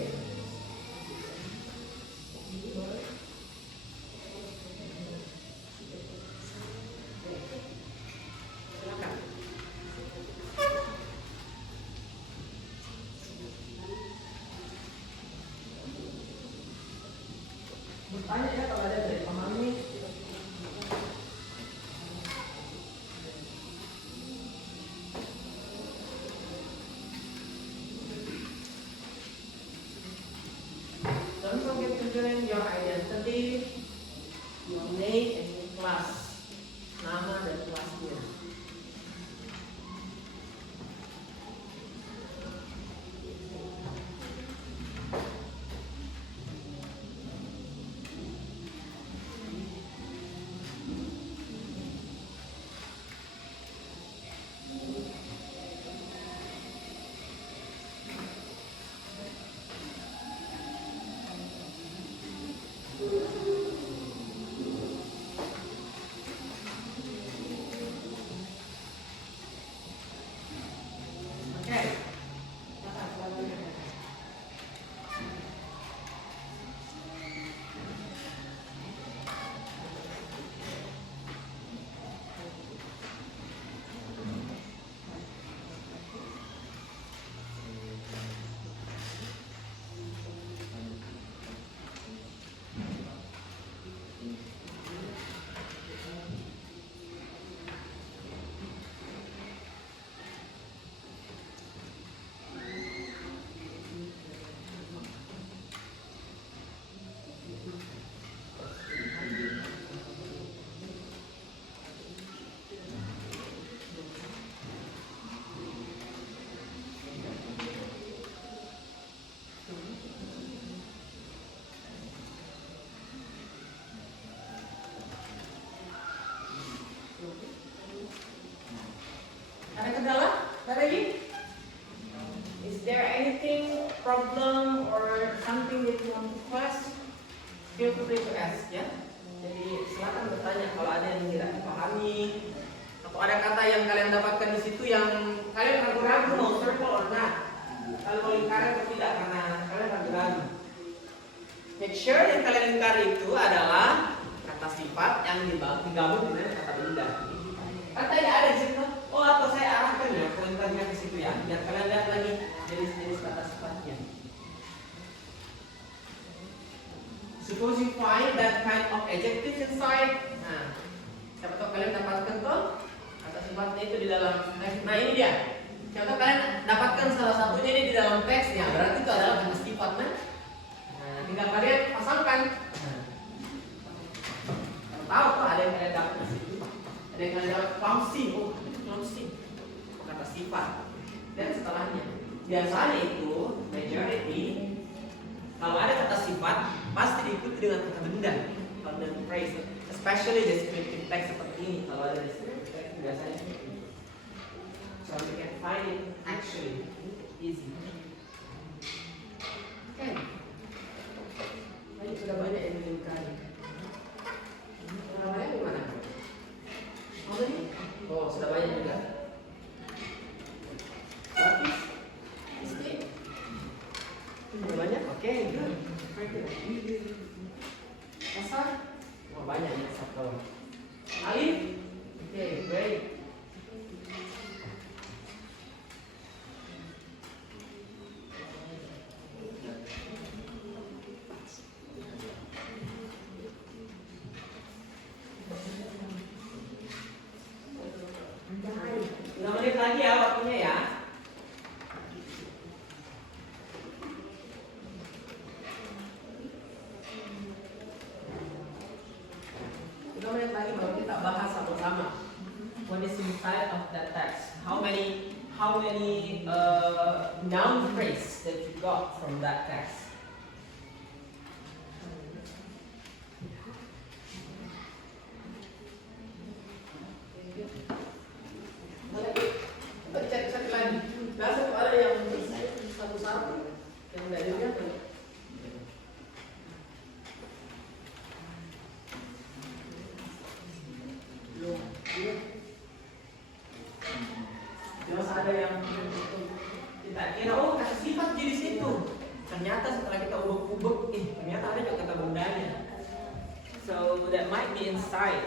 Silakan. Bertanya ya kalau ada dari pemahami. Don't forget to fill in your identity, your name, and your class. Nama dan kelasnya. Ada kendala? Ada lagi? problem or something that you want to ask, feel free to ask ya. Jadi silakan bertanya kalau ada yang tidak dipahami atau ada kata yang kalian dapatkan di situ yang kalian ragu-ragu mau circle or not. Kalau mau lingkaran atau tidak karena kalian ragu-ragu. Make sure yang kalian lingkari itu adalah kata sifat yang digabung dengan kata benda. Kan tidak ada di situ. Oh, atau saya arahkan ya pointernya ke situ ya. Biar kalian lihat lagi jenis-jenis kata sifatnya. Suppose you find that kind of adjective inside. Nah, siapa tahu kalian dapatkan tuh kata sifatnya itu di dalam teks. Nah, ini dia. Contoh kalian dapatkan salah satunya ini di dalam teksnya. Berarti itu adalah kata sifat, nah. Tinggal kalian pasangkan. Tahu tuh ada yang kalian dapat di situ. Ada yang kalian dapat clumsy. Oh, clumsy. Kata sifat. Dan setelahnya. Biasanya itu majority kalau ada kata sifat pasti diikuti dengan kata benda. Kalau dengan phrase, especially descriptive text seperti ini. Kalau ada descriptive text biasanya so you can find it actually easy. Okay. Ini sudah banyak yang dilingkari. Sudah banyak di mana? Oh, sudah banyak juga. Gratis? Mesti? Sudah banyak? Oke, good. Kasar? Oh, banyak ya, satu. Alif? Oke, great. Lagi ya waktunya ya. Kita menit lagi baru kita bahas sama-sama. What is inside of that text? How many noun phrase that you got from that text? Cek lagi. Biasa tuh ada yang satu-satu yang tidak dilihat kan? Belum. Jelas ada yang kita kira oh kata sifat di situ. Ternyata setelah kita ubek-ubek, ternyata ada juga kata bendanya. So that might be inside.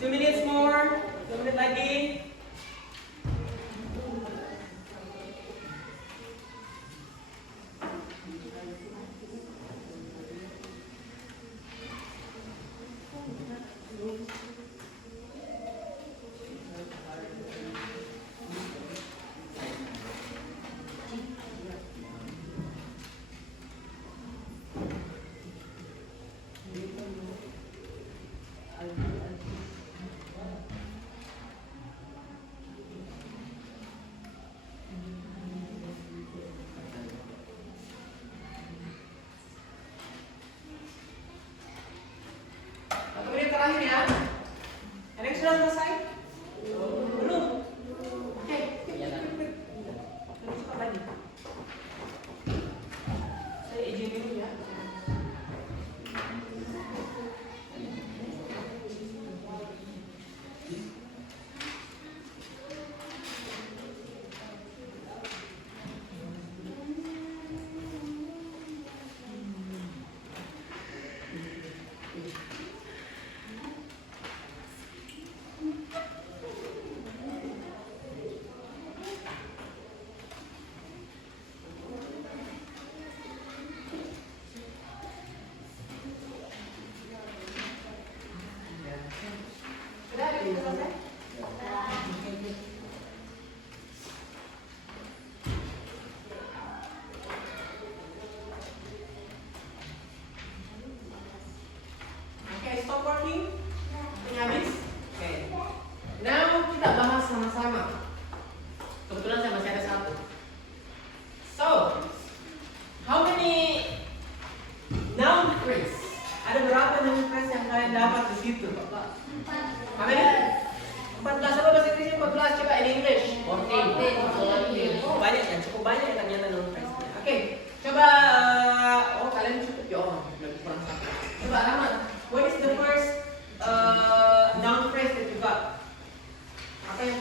Two minutes more. 2 menit lagi.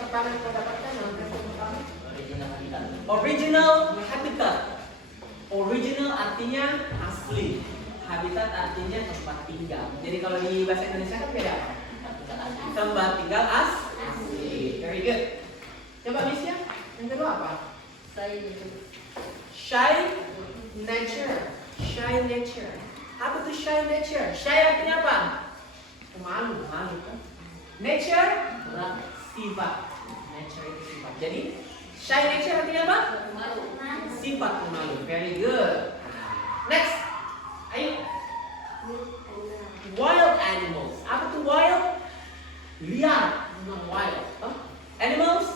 pertama yang kau dapatkan dalam versi pertama? Original habitat. Original habitat. Original artinya asli. Habitat artinya tempat tinggal. Jadi kalau di bahasa Indonesia kan beda apa? Tempat tinggal asli. Very good. Coba Misya, yang kedua apa? Shy nature. Shy nature. Apa tuh shy nature? Shy artinya apa? Malu, malu kan? Nature, sifat. Nature itu sifat. Jadi shy nature artinya apa? Sifat pemalu. Very good. Next, ayo. Wild animals. Apa tuh wild? Liar, bukan wild. Huh? Animals?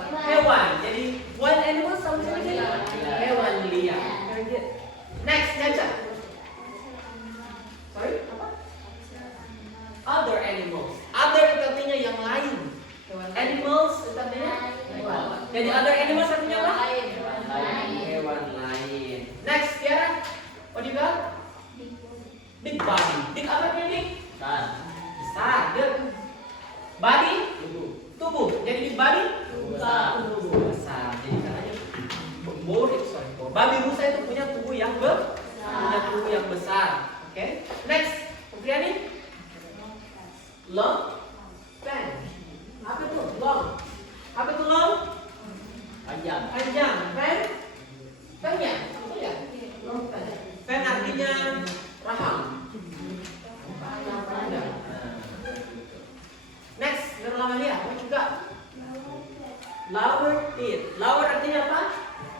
Hewan. Jadi wild animals sama seperti hewan liar. Very good. Next, Caca. Sorry, apa? Other animals. Other itu artinya yang lain. Animals itu artinya hewan. Jadi other animals artinya apa? Hewan lain. Next, Tiara. What do you got? Big body. Big apa artinya big? Besar. Good. Body? Tubuh. Jadi big body? Tubuh besar. Jadi katanya babi rusa itu punya tubuh yang besar. Oke. Next, Upriani. Long fan. Apa itu? Long. Apa itu long? Panjang. Panjang. Fan? Panjang. Betul ya? Long fan. Fan artinya rahang. Panjang. Next, Nurlamalia. Apa juga? Lower teeth. Lower artinya apa?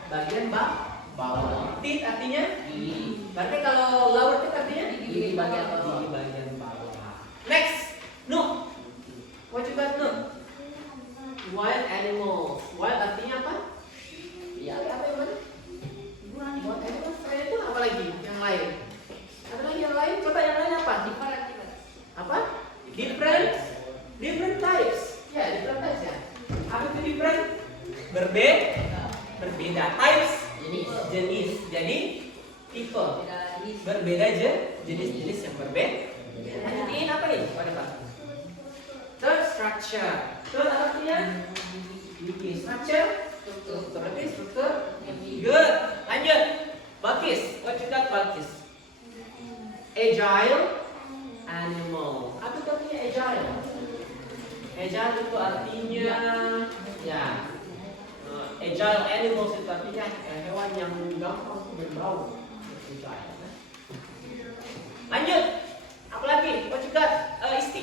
Bagian bawah. Teeth artinya? Gigi. Berarti kalau lower teeth artinya? Gigi bagian bawah. Gigi bagian bawah. Next, no. What you got, no? Wild animals. Wild artinya apa? Iya. Apa yang mana? Wild animals. Selain itu apa lagi? Yang lain? Ada lagi yang lain? Coba yang lain apa? Apa? Different types. Ya, different types ya. Apa itu different? Berbeda. Types? Jenis. Jadi tipe. Berbeda aja. Jenis-jenis yang berbeda. Lanjutin apa nih? Pada Pak. Third structure. Third artinya? Structure? Berarti struktur. Good. Lanjut. Balkis. What you got, Balkis? Agile animal. Apa itu artinya agile? Agile itu artinya ya. Agile animals itu artinya hewan yang gampang berbau. Agile. Lanjut. Apa lagi? What you got? Isti.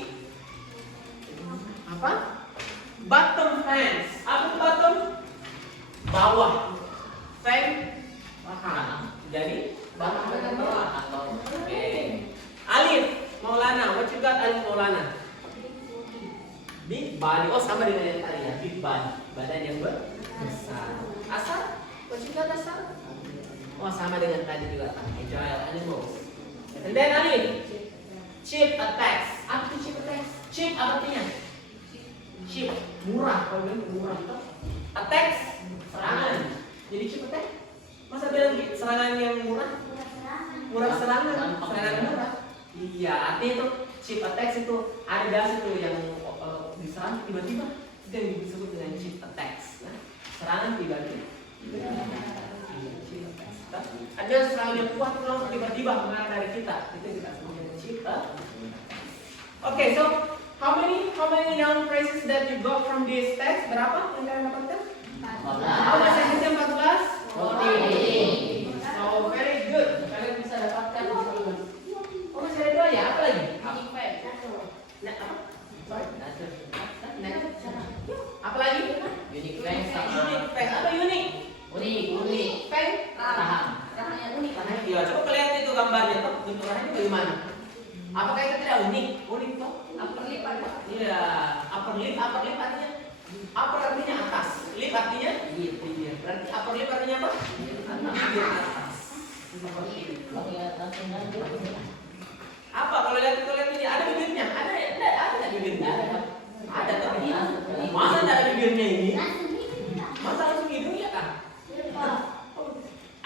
Apa? Bottom fence. Apa itu bottom? Bawah. Fence. Jadi bawah. Oke. Alif Maulana. What you got, Alif Maulana? Big body. Oh, sama dengan yang tadi ya. Big body. Badan yang besar. Asal? What you got, Asal? Oh, sama dengan tadi juga. Agile animals. And then Alif. Cheap attacks. Apa itu cheap attacks? Cheap apa artinya? Cheap. Murah. Kalau bilang murah itu. Attacks. Serangan. Jadi cheap attack. Masa bilang serangan yang murah? Murah serangan. Serangan murah. Iya, artinya itu cheap attacks itu ada das itu yang diserang tiba-tiba, itu yang disebut dengan cheap attacks. Nah, serangan tiba-tiba. Cheap attacks. Ada serangan yang kuat langsung tiba-tiba mengarah dari kita. Itu kita sebut dengan cheap attacks. Okay, so how many noun phrases that you got from this text? Berapa yang kalian dapatkan? 14. Oh, bahasa Inggrisnya 14? So very good. Kalian bisa dapatkan 14. Oh, masih ada 2 ya? Apa lagi? Nah, apa? Sorry. Apa lagi? Unique face sama Unique face. Apa unik? unik. Face? Rahangnya unik. Iya, coba lihat itu gambarnya tuh. Bentuk rahangnya bagaimana? Apakah itu tidak unik? Unik toh? Upper lip ada. Iya, upper lip artinya upper artinya atas, lip artinya bibir. Berarti upper lip artinya apa? Bibir atas. Seperti itu. Apa kalau lihat ini ada bibirnya? Ada nggak bibirnya? Ada toh? Masa tidak ada bibirnya ini? Masa langsung hidung ya kan?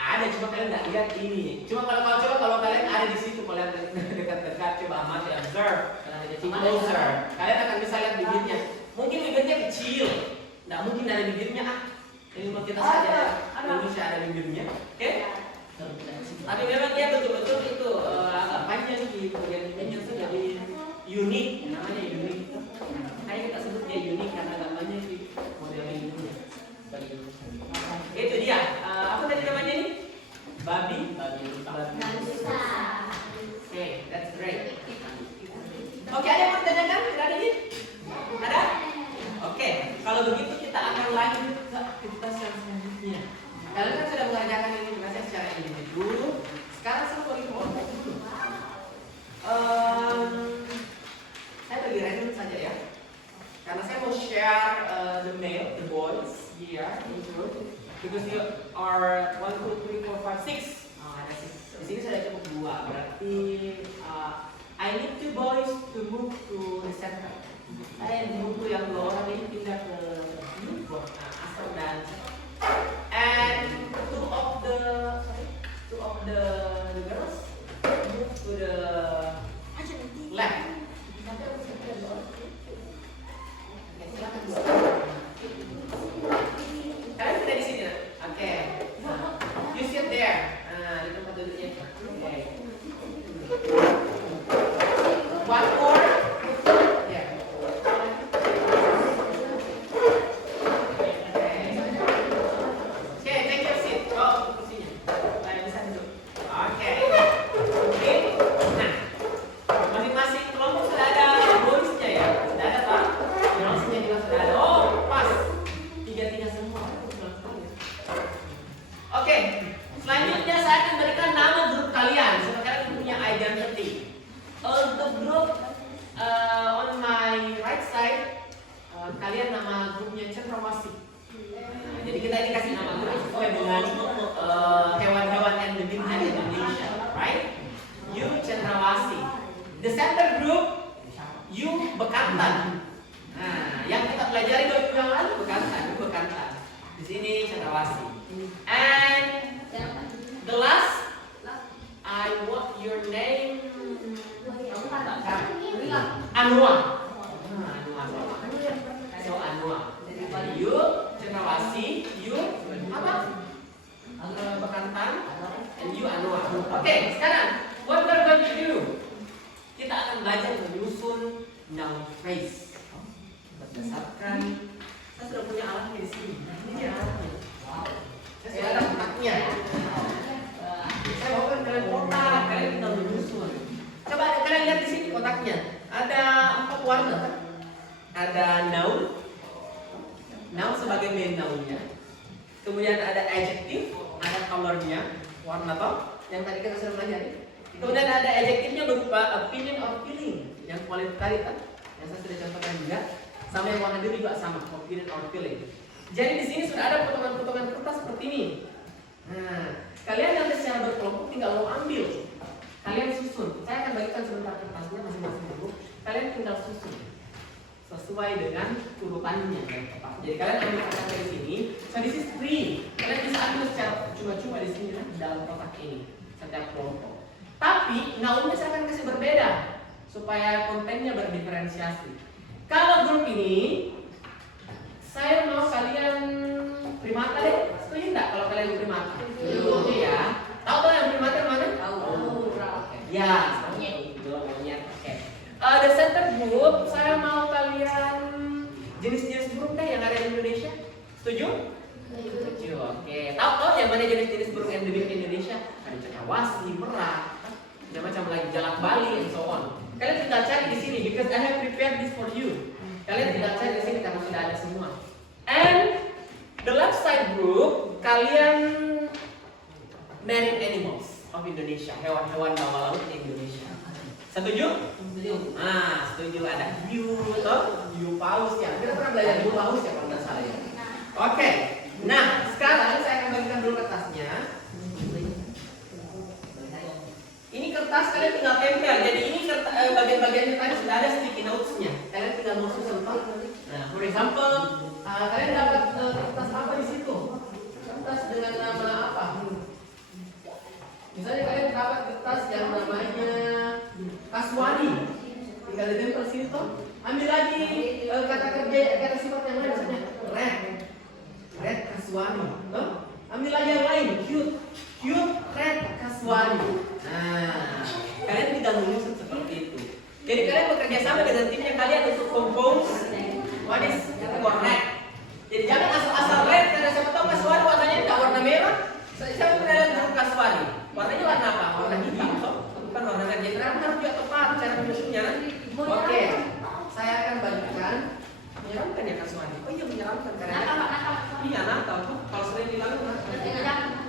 Ada, cuma kalian nggak lihat ini. Cuma kalau kalian ada di situ, kalian dekat-dekat coba amati, observe, closer, kalian akan bisa lihat bibirnya. Mungkin bibirnya kecil, Nggak mungkin ada bibirnya Ini kita saja Indonesia ada bibirnya. Oke? Tapi memang dia betul-betul itu agak panjang di bagian bibirnya itu jadi unik, namanya unik. Kayak kita sebut dia unik karena agak panjang di model bibirnya. Itu dia. Apa tadi namanya ini? Babi. Oke, that's great. Oke, ada yang mau ditanyakan? Tidak ada ini? Ada? Oke, kalau begitu kita akan lanjut ke aktivitas yang selanjutnya. Kalian kan sudah mengajarkan ini bahasa secara individu. Sekarang saya mau kelompok dulu. Saya bagi random saja ya. Karena saya mau share the male, the boys here in the room. Because you are 1, 2, 3, 4, 5, 6. Ada 6. Di sini sudah cukup 2. Berarti I need 2 boys to move to the center. Saya menunggu yang 2 orang ini pindah ke Asal dan and 2 of the girls move to the left. Oke, silakan. Kalian sudah di sini, oke. You sit there. Di tempat duduknya. Oke. One more. Yeah. Okay, take your seat. Oh, kursinya. Kalian bisa duduk. Oke. Oke. Nah, masing-masing kelompok sudah ada boysnya ya. Sudah ada Pak? Girlsnya juga sudah ada. Oh, pas. 3-3 semua. Oke. Selanjutnya saya akan berikan nama grup kalian. Supaya kalian punya identity. Untuk grup on my right side, kalian nama grupnya Cendrawasih. Jadi kita ini kasih nama grup sesuai dengan hewan-hewan endemiknya di Indonesia, right? You Cendrawasih. The center group, you Bekantan. Nah, yang kita pelajari 2 minggu yang lalu Bekantan. Di sini Cendrawasih. And the last, I want your name. Anua. So Anua. You Cendrawasih, you apa? Bekantan, and you Anua. Oke, sekarang what we're going to do? Kita akan belajar menyusun noun phrase. Berdasarkan saya sudah punya alatnya di sini. Ini alatnya. Saya sudah ada kotaknya. Saya bawakan kalian kotak, kalian tinggal menyusun. Coba kalian lihat di sini kotaknya. Ada 4 warna. Ada noun sebagai main nounnya. Kemudian ada adjective, ada colornya, warna toh, yang tadi kita sudah pelajari. Kemudian ada adjectivenya berupa opinion or feeling, yang kualitatif, yang saya sudah contohkan juga. Sama yang warna biru juga sama, opinion or feeling. Jadi di sini sudah ada potongan-potongan kertas seperti ini. Nah, kalian nanti secara berkelompok tinggal mau ambil. Kalian susun. Saya akan bagikan sebentar kertasnya masing-masing dulu. Kalian tinggal susun sesuai dengan urutannya yang tepat. Jadi kalian ambil kertas dari sini. So this is free. Kalian bisa ambil secara cuma-cuma di sini dalam kotak ini setiap kelompok. Tapi naunnya saya akan kasih berbeda supaya kontennya berdiferensiasi. Kalau grup ini, saya mau kalian primata deh. Setuju nggak kalau kalian primata? Setuju ya. Tahu tuh yang primata mana? Tahu. Ya, monyet. Oke. The center group, saya mau kalian jenis-jenis burung deh yang ada di Indonesia. Setuju? Setuju. Oke. Tahu yang mana jenis-jenis burung endemik di Indonesia? Ada Cendrawasih, merak, macam lagi jalak Bali, and so on. Kalian tinggal cari di sini because I have prepared this for you. Kalian tinggal cari di sini karena sudah ada semua. And the left side group, kalian marine animals of Indonesia, hewan-hewan bawah laut di Indonesia. Setuju? Setuju. Setuju. Ada hiu, hiu paus ya. Kita pernah belajar hiu paus ya kalau nggak salah ya. Oke. Nah, sekarang saya akan bagikan dulu kertasnya. Ini kertas kalian tinggal tempel. Jadi ini bagian-bagiannya tadi sudah ada sticky notes-nya. Kalian tinggal mau susun. Nah, for example, kalian dapat kertas apa di situ? Kertas dengan nama apa? Misalnya kalian dapat kertas yang namanya Kaswani. Tinggal ditempel situ. Ambil lagi kata kerja, kata sifat yang lain misalnya red. Kaswani. Oh iya menyeramkan karena iya Natal tuh kalau sering dilakukan Natal.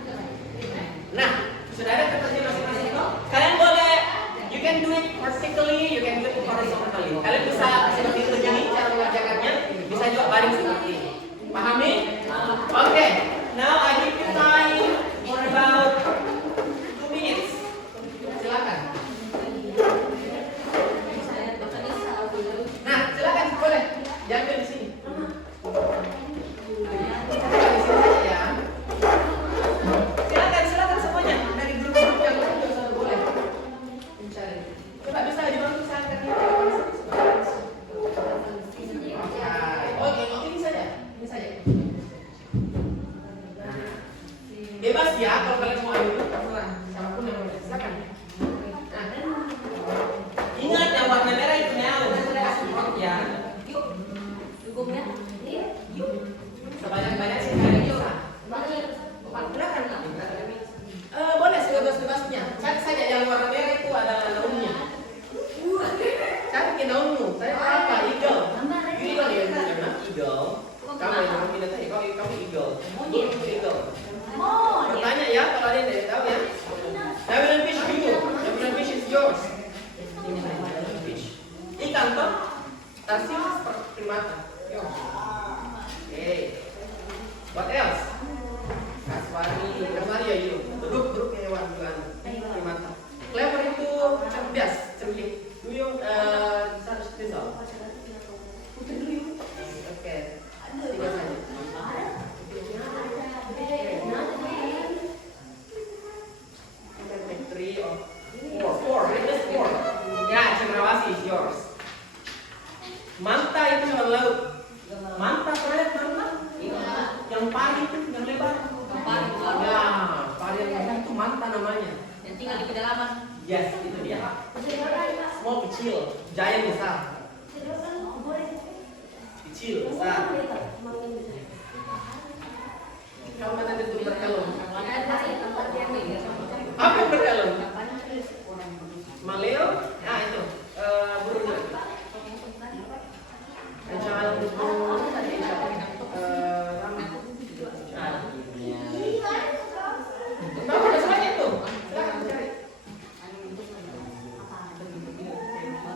Nah, sudah ada kertasnya masing-masing kok. Kalian boleh, you can do it vertically, you can do it horizontally. Kalian bisa seperti itu gini cara mengerjakannya, bisa juga baring seperti ini. Pahami? Oke. Now I give you time for about 2 minutes. Silakan. Nah, silakan boleh. Jangan di sini. Silakan semuanya dari grup-grup yang lain juga boleh mencari. Coba bisa dibantu saya angkat ini. Oke, ini saja. Bebas ya kalau kalian mau ambil terserah. Siapapun yang mau silakan. Nah, ingat yang warna merah itu neon. Ya. Sebanyak-banyak sih kalian bisa. Boleh sebebas-bebasnya. Cari saja yang warna merah itu adalah daunnya. Cari ke daunmu. Saya apa? Eagle. Eagle ya, eagle. Kamu yang pindah tadi. Kamu eagle. Eagle. Bertanya ya kalau ada yang tidak tahu ya. Diamond fish you. Diamond fish is yours. Diamond fish. Ikan toh? Tarsius primata. Okay. What else? Kaswari ya you. Duduk hewan bukan primata. Clever itu cerdas, cerdik. Duyung Rizal. Putri duyung. Oke. 3 saja. Four. Ya, cendrawasih is yours. Manta itu hewan laut. Manta pernah manta? Yang pari itu, yang lebar. Ya, pari yang lebar itu manta namanya. Yang tinggal di pedalaman. Yes, itu dia. Small kecil, giant besar. Kecil besar. Kamu mana itu berkelum? Apa yang berkelum? Maleo? Ah itu. Burung. Jangan lupa.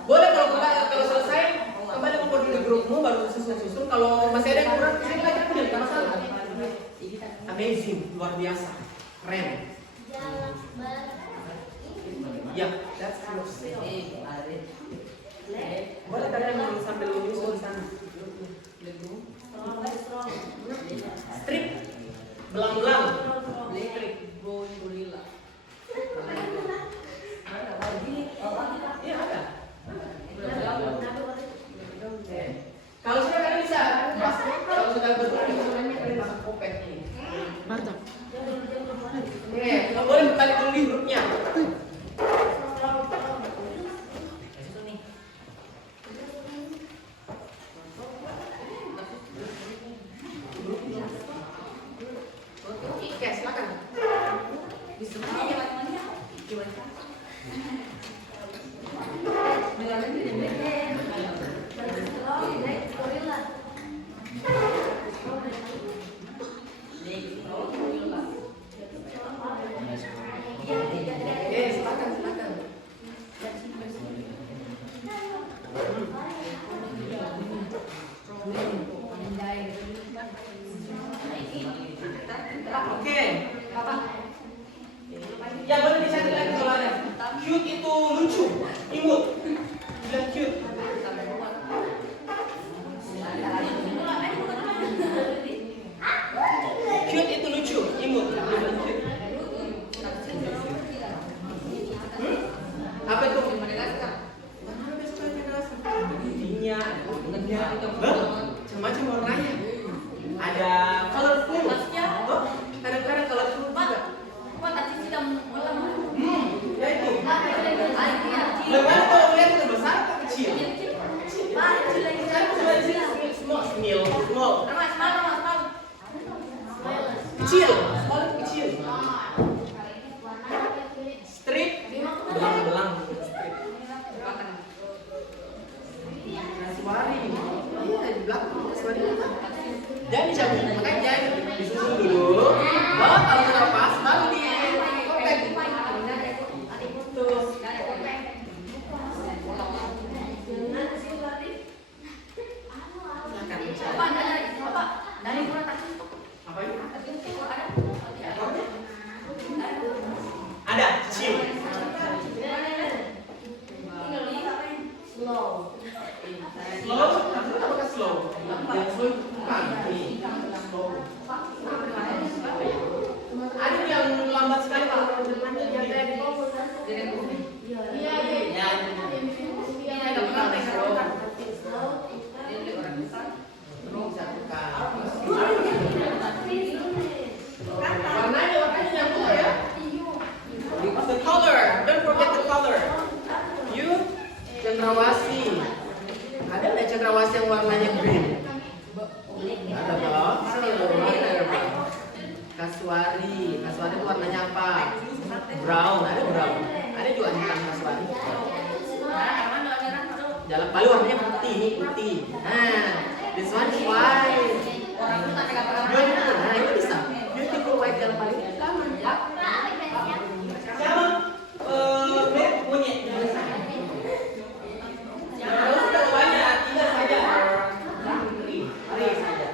Boleh kalau selesai kembali ngumpul di grupmu baru susun. Kalau masih ada yang kurang sini lagi punya tidak masalah. Amazing, luar biasa, keren. Ya, that's yours. Boleh kalian sambil menyusun di sana. Strip, belang-belang. Iya ada. Kalau sudah kalian bisa, kalau sudah betul kalian pasang kopet ini. Mantap. Kalau boleh kembali dulu di grupnya. Oke, silakan. Silakan. Oke. Ya boleh dicari lagi kalau ada. Cute itu lucu, imut. Bilang cute. Cute itu lucu, imut. Bilang cute. Apa itu? Minyak, macam-macam warnanya. Ada colorful. Oh, kadang-kadang colorful juga. Ya itu. Bagaimana kalau lihat itu besar atau kecil? Small. Kecil. Kecil. Strip. Belang-belang. Kaswari. Iya di belakang Kaswari. Jangan dicabut, makanya jangan disusun dulu. Kalau sudah pas baru di kopek. Tuh. Apa ini? Ada, cium. Slow. Slow, apakah slow? Yang slow itu bukan. Ini. Slow. Ada yang lambat sekali kalau depannya Iya, dia. iya. Warnanya yang tua ya. The color, don't forget the color. You cendrawasih. Ada nggak cendrawasih yang warnanya green? Ada belum? Ada belum? Kasuari. Kasuari itu warnanya apa? Brown. Ada brown. Ada juga hitam kasuari. Jalan Bali warnanya putih. Ini putih. Nah, this one is white. Beautiful. Nah, itu bisa. Beautiful white jalan Bali. Mantap. Sama, Beb, punya. Kalau sudah banyak, 3 saja. 3 saja.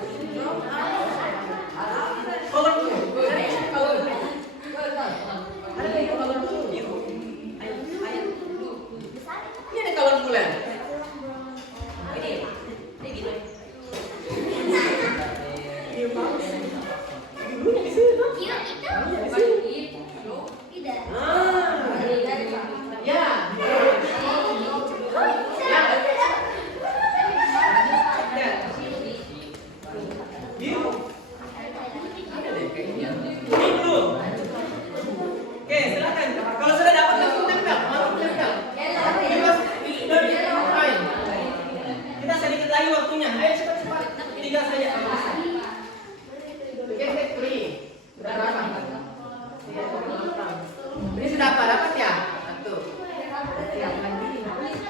Color blue. Ada lagi color blue. Ini ada color bulan. Tidak. Ya. Biru. Ada deh kayaknya. Ini blue. Oke, silakan. Kalau sudah dapat langsung tempel. Kita sedikit lagi waktunya. Ayo cepat-cepat. 3 saja. Gesek free. Sudah berapa? Ini sudah apa? Dapat ya? Satu. Siap lagi.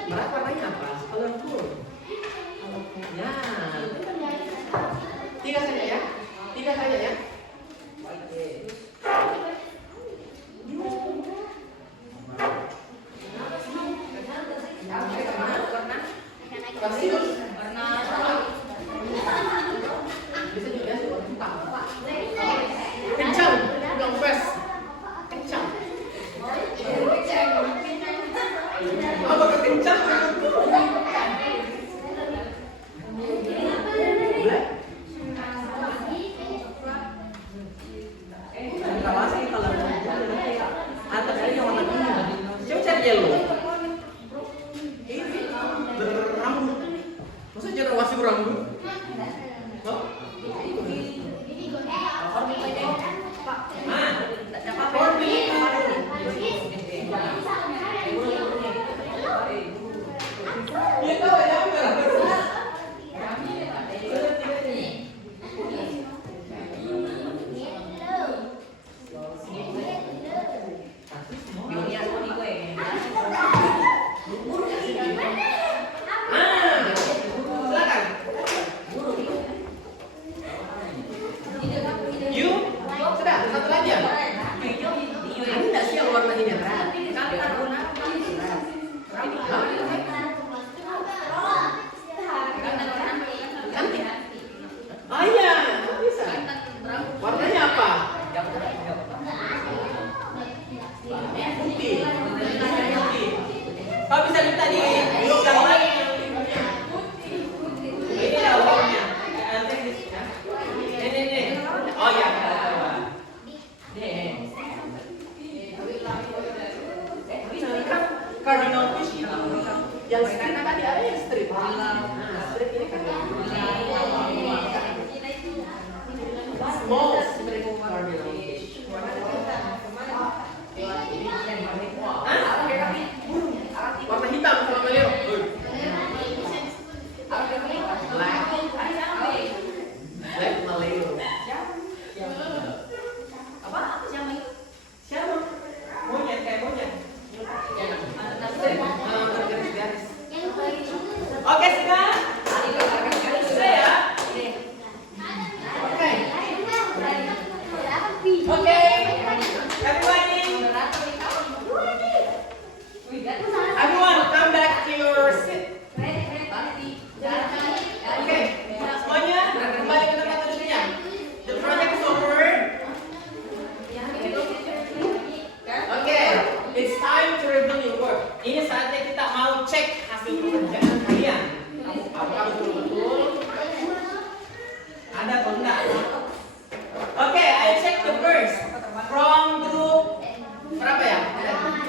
Berapa warnanya apa? Colorful. Ya. 3 saja ya. 3 saja ya. Oke. Pasius. Bisa juga sih warna hitam. Kencang, dong fresh. Kencang. Apa kekencang? Black. Cendrawasih kalau atas ini yang warna kuning. Coba cari yellow. Ini berambut. Masa cendrawasih berambut? Oh? Ada atau enggak? Oke, I check the first. From group berapa ya?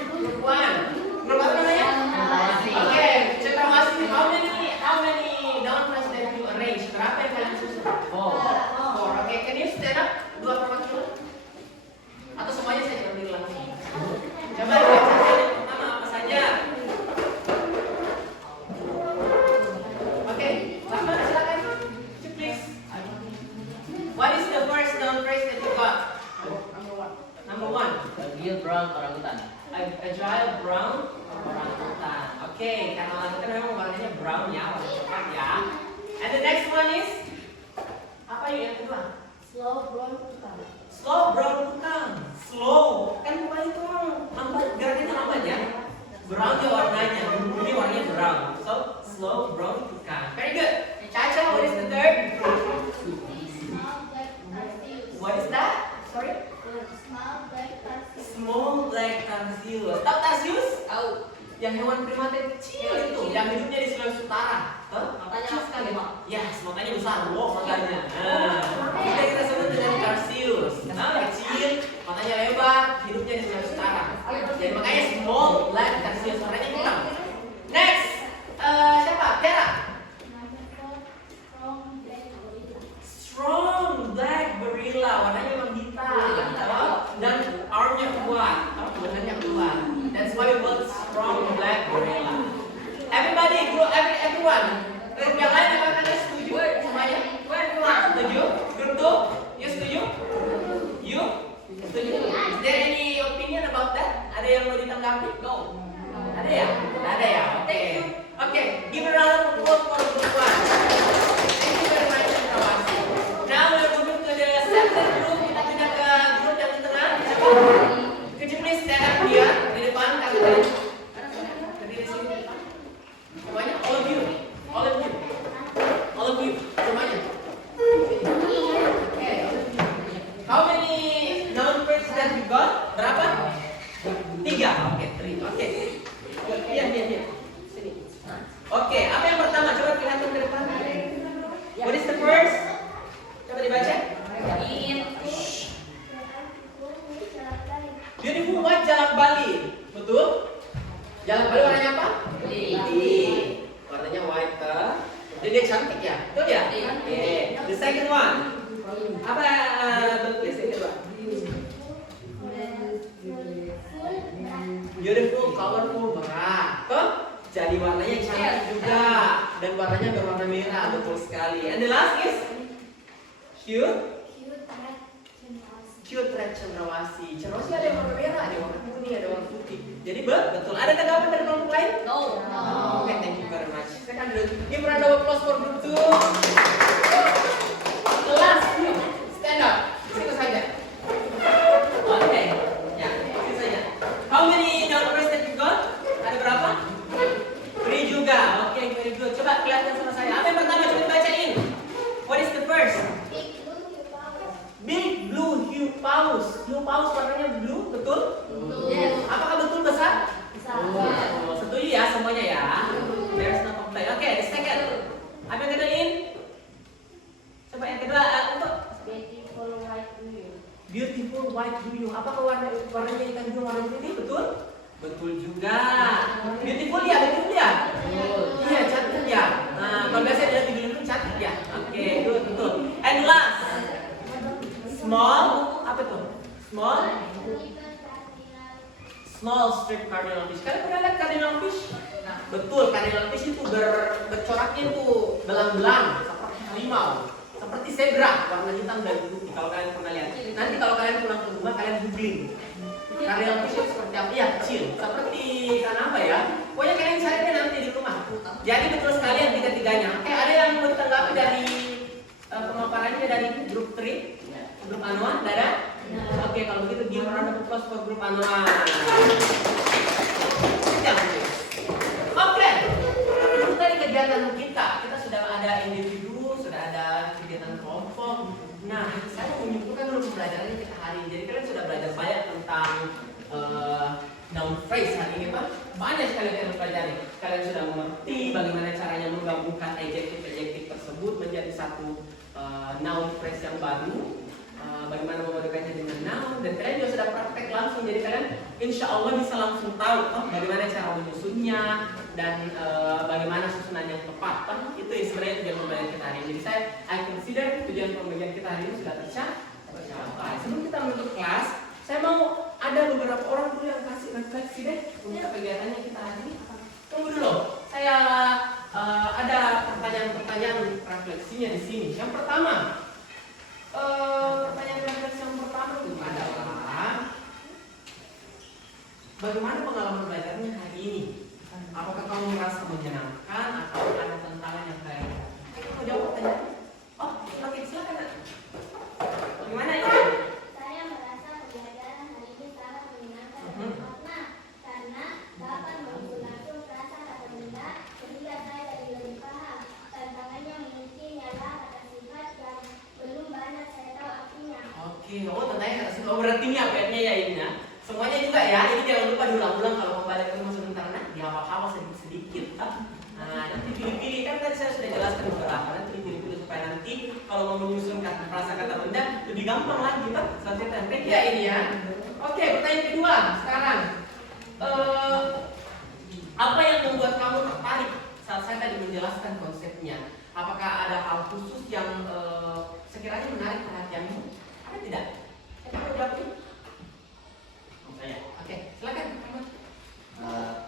Group 1. Group apa namanya? Oke, cendrawasih. How many noun phrase that you arrange? Berapa yang kalian susun? 4. Oke, can you stand up? 2 perwakilan? Atau semuanya saya ambil langsung? Coba baca yang pertama apa saja? Oke, Rahman silakan. Please. What is the first noun phrase that you got? Number 1. Agile brown orangutan. Agile brown orangutan. Oke, karena orangutan memang warnanya brown ya, warna coklat ya. And the next one is apa yuk yang kedua? Slow brown tukang. Slow brown tukang. Slow. Kan kemarin itu lambat, gerakannya lambat ya. Brown dia warnanya, ini warnanya brown. So slow brown tukang. Very good. Caca, what is the third? Small black tarsius. What is that? Sorry. Small black tarsius. Small black tarsius. Tahu tarsius? Tahu. Yang hewan primata kecil itu, yang hidupnya di Sulawesi Utara. Matanya sekali, Pak. Yes, matanya besar, wow matanya. Nah, kita sebut dengan tarsius. Kenapa kecil, matanya lebar, hidupnya di Sulawesi Utara. Jadi makanya small black tarsius, warnanya hitam. Next, siapa? Tera. Strong black gorilla, warnanya memang hitam. Dan armnya kuat, lengannya kuat. That's why we call strong black gorilla. Everybody, everyone. Grup yang lain apakah kalian setuju semuanya? Setuju? Grup 2, you setuju? You? Setuju? Is there any opinion about that? Ada yang mau ditanggapi? No. Ada ya? Ada ya? Oke. Oke, give a round of applause for group 1. Thank you very much, Cendrawasih. Now we're moving to the second group. Kita pindah ke grup yang di tengah. Could you please stand up here di depan kalian? Berdiri sini. Semuanya, all of you, semuanya. Okay. How many noun phrases that you got? Berapa? 3. Oke, 3. Oke. Iya. Sini. Oke, apa yang pertama? Coba kelihatan ke depan. What is the first? Coba dibaca. Beautiful white jalak Bali. Betul? Jalak Bali warnanya apa? Putih. Warnanya white. Jadi dia cantik ya? Betul ya? Oke. The second one. Apa bentuknya yang kedua? Beautiful, colorful, merah. Tuh? Jadi warnanya cantik juga. Dan warnanya berwarna merah. Betul sekali. And the last is cute. Cute red cendrawasih. Cendrawasih ada yang warna merah, ada yang warna kuning, ada yang warna putih. Jadi betul. Ada tanggapan dari kelompok lain? No. Oke, thank you very much. Second group. Give a round of applause for group 2. The last group. Stand up. Situ saja. Oke. Ya, situ saja. How many noun phrases that you got? Ada berapa? 3 juga. Oke, very good. Coba kelihatan sama saya. Apa yang pertama? Coba dibacain. What is the first? Big blue hiu paus. Hiu paus warnanya blue, betul? Yes. Apakah betul besar? Setuju ya semuanya ya. There's no complaint. Oke, the second. Apa yang kedua in? Coba yang kedua untuk Beautiful white blue. beautiful white blue. Apakah warnanya ikan biru warna putih? Betul? Betul juga. Beautiful ya, betul ya? Iya, cantik ya. Nah, kalau biasa dilihat di film itu cantik ya. Oke, good, betul. And last. Small, apa tuh? Small strip cardinal fish. Kalian pernah lihat cardinal fish? Betul, cardinal fish itu bercoraknya itu belang-belang seperti harimau, seperti zebra, warna hitam dan putih. Kalau kalian pernah lihat, nanti kalau kalian pulang ke rumah kalian googling. Cardinal fish itu seperti apa? Ya, kecil. Seperti ikan apa ya? Pokoknya kalian cari deh nanti di rumah. Jadi betul sekali yang tiga-tiganya. Oke, ada yang mau ditanggapi dari pemaparannya dari grup 3? Grup Anuan, ada? Oke, kalau begitu give round of applause for grup Anuan. Oke, itu tadi kegiatan kita. Kita sudah ada individu, sudah ada kegiatan kelompok. Nah, saya mau menyimpulkan dulu pembelajarannya kita hari ini. Jadi kalian sudah belajar banyak tentang noun phrase hari ini, Pak. Banyak sekali yang pelajari. Kalian sudah mengerti bagaimana caranya menggabungkan adjektif-adjektif tersebut menjadi satu noun phrase yang baru, bagaimana memadukannya dengan noun, dan kalian juga sudah praktek langsung, jadi kalian insya Allah bisa langsung tahu bagaimana cara menyusunnya dan bagaimana susunan yang tepat. Itu sebenarnya tujuan pembelajaran kita hari ini. Jadi I consider tujuan pembelajaran kita hari ini sudah tercapai. Sebelum kita menutup kelas, saya mau ada beberapa orang dulu yang kasih refleksi deh untuk kegiatannya kita hari ini. Tunggu dulu, saya ada pertanyaan refleksinya di sini. Yang pertama, pertanyaan refleksi yang pertama itu adalah bagaimana pengalaman belajarnya hari ini? Apakah kamu merasa menyenangkan atau ada tantangan yang kayak? Kamu jawab pertanyaan? Oh, oke, silakan. Bagaimana ya? Saya merasa pembelajaran hari ini sangat menyenangkan dan bermakna karena dapat menggunakan rasa kata benda sehingga saya jadi lebih paham. Tantangannya mungkin ialah kata sifat yang belum banyak saya tahu artinya. Oke, tantangnya kata sifat. Berarti ini apa-nya ya ini ya? Semuanya juga ya, jadi jangan lupa diulang-ulang kalau mau balik ke rumah sebentar, dihafal-hafal sedikit-sedikit. Nah, nanti pilih-pilih, kan tadi saya sudah jelaskan beberapa, nanti pilih-pilih supaya nanti kalau mau menyusun kata benda lebih gampang lagi, Pak. Selanjutnya template ya ini ya. Oke, pertanyaan kedua sekarang. Apa yang membuat kamu tertarik saat saya tadi menjelaskan konsepnya? Apakah ada hal khusus yang sekiranya menarik perhatianmu? Ada tidak? Siapa yang jawab ini? Saya. Oke, silakan.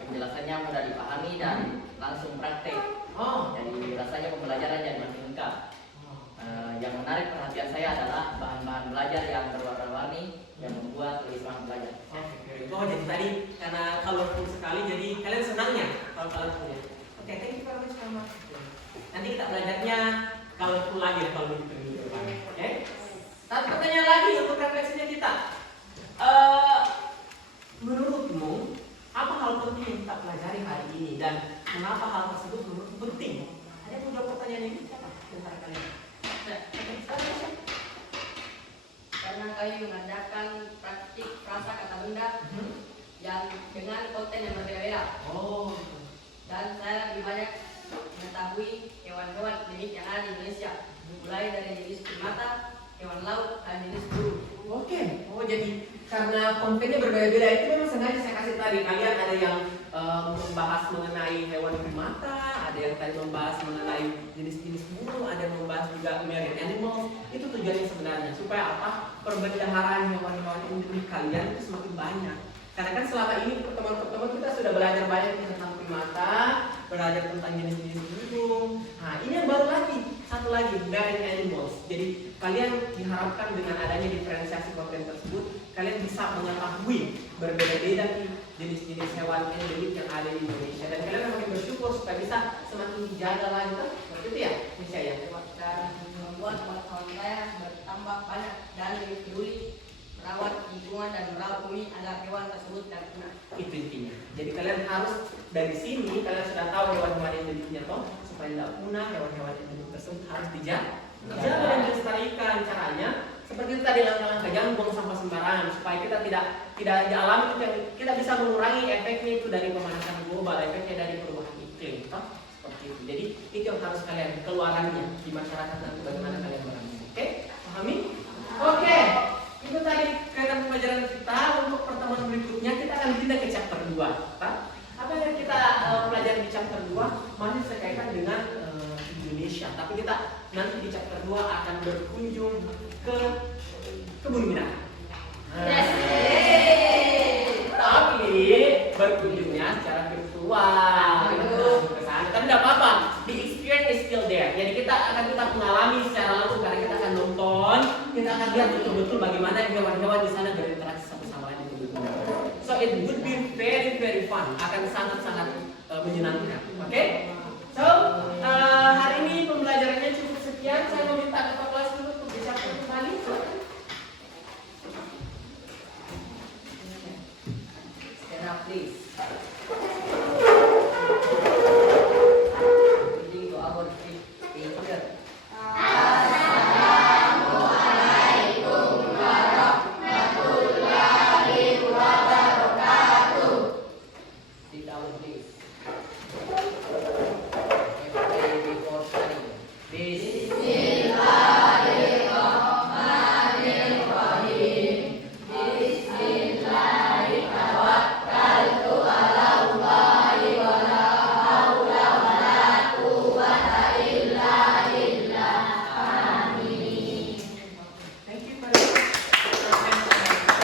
Penjelasannya mudah dipahami dan langsung praktek. Jadi rasanya pembelajaran jadi makin lengkap. Yang menarik perhatian saya adalah bahan-bahan belajar yang berwarna-warni yang membuat lebih semangat belajar. Jadi tadi karena colorful sekali, jadi kalian senangnya kalau colorful ya. Oke, thank you very much, Mama. Nanti kita belajarnya colorful lagi ya kalau begitu. Oke. Satu pertanyaan lagi untuk refleksinya kita. Menurutmu apa hal penting yang kita pelajari hari ini dan kenapa hal tersebut menurutmu penting? Ada yang mau jawab pertanyaan ini? Siapa? Bentar kalian. Karena kami mengadakan praktik frasa kata benda yang dengan konten yang berbeda-beda. Dan saya lebih banyak mengetahui hewan-hewan jenis yang ada di Indonesia, mulai dari jenis primata, hewan laut, dan jenis burung. Oke, jadi karena kontennya berbeda-beda itu memang sengaja saya kasih tadi. Kalian ada yang membahas mengenai hewan primata, ada yang tadi membahas mengenai jenis-jenis burung, ada yang membahas juga marine animals. Itu tujuannya sebenarnya supaya apa? Perbendaharaan hewan-hewan endemik kalian itu semakin banyak. Karena kan selama ini pertemuan-pertemuan kita sudah belajar banyak tentang primata, belajar tentang jenis-jenis burung. Nah, ini yang baru lagi, satu lagi, marine animals. Jadi kalian diharapkan dengan adanya diferensiasi konten tersebut, kalian bisa mengetahui berbeda-beda jenis-jenis hewan endemik yang ada di Indonesia. Dan kalian makin bersyukur supaya bisa semakin dijaga lagi. Seperti itu ya, Misha ya. Dan membuat pengetahuan saya bertambah banyak dan lebih peduli merawat lingkungan dan merawat bumi agar hewan tersebut tidak punah. Itu intinya. Jadi kalian harus dari sini kalian sudah tahu hewan-hewan endemiknya toh, supaya tidak punah hewan-hewan endemik tersebut harus dijaga dan dilestarikan. Caranya seperti itu tadi, langkah-langkah, jangan buang sampah sembarangan supaya kita tidak di alam itu kita bisa mengurangi efeknya itu dari pemanasan global, efeknya dari perubahan iklim toh, seperti itu. Jadi itu yang harus kalian keluarannya di masyarakat nanti bagaimana kalian berani. Oke? Pahami? Oke. Itu tadi kegiatan pembelajaran kita. Untuk pertemuan berikutnya kita akan pindah ke chapter 2. Apa yang kita pelajari di chapter 2 masih berkaitan dengan Indonesia. Tapi kita nanti di chapter 2 akan berkunjung ke kebun binatang. Tapi berkunjungnya secara virtual. Tapi tidak apa-apa, the experience is still there. Jadi kita akan tetap mengalami secara langsung karena kita akan nonton, kita akan lihat betul-betul bagaimana hewan-hewan di sana berinteraksi satu sama lain. So it would be very fun, akan sangat-sangat menyenangkan. Oke?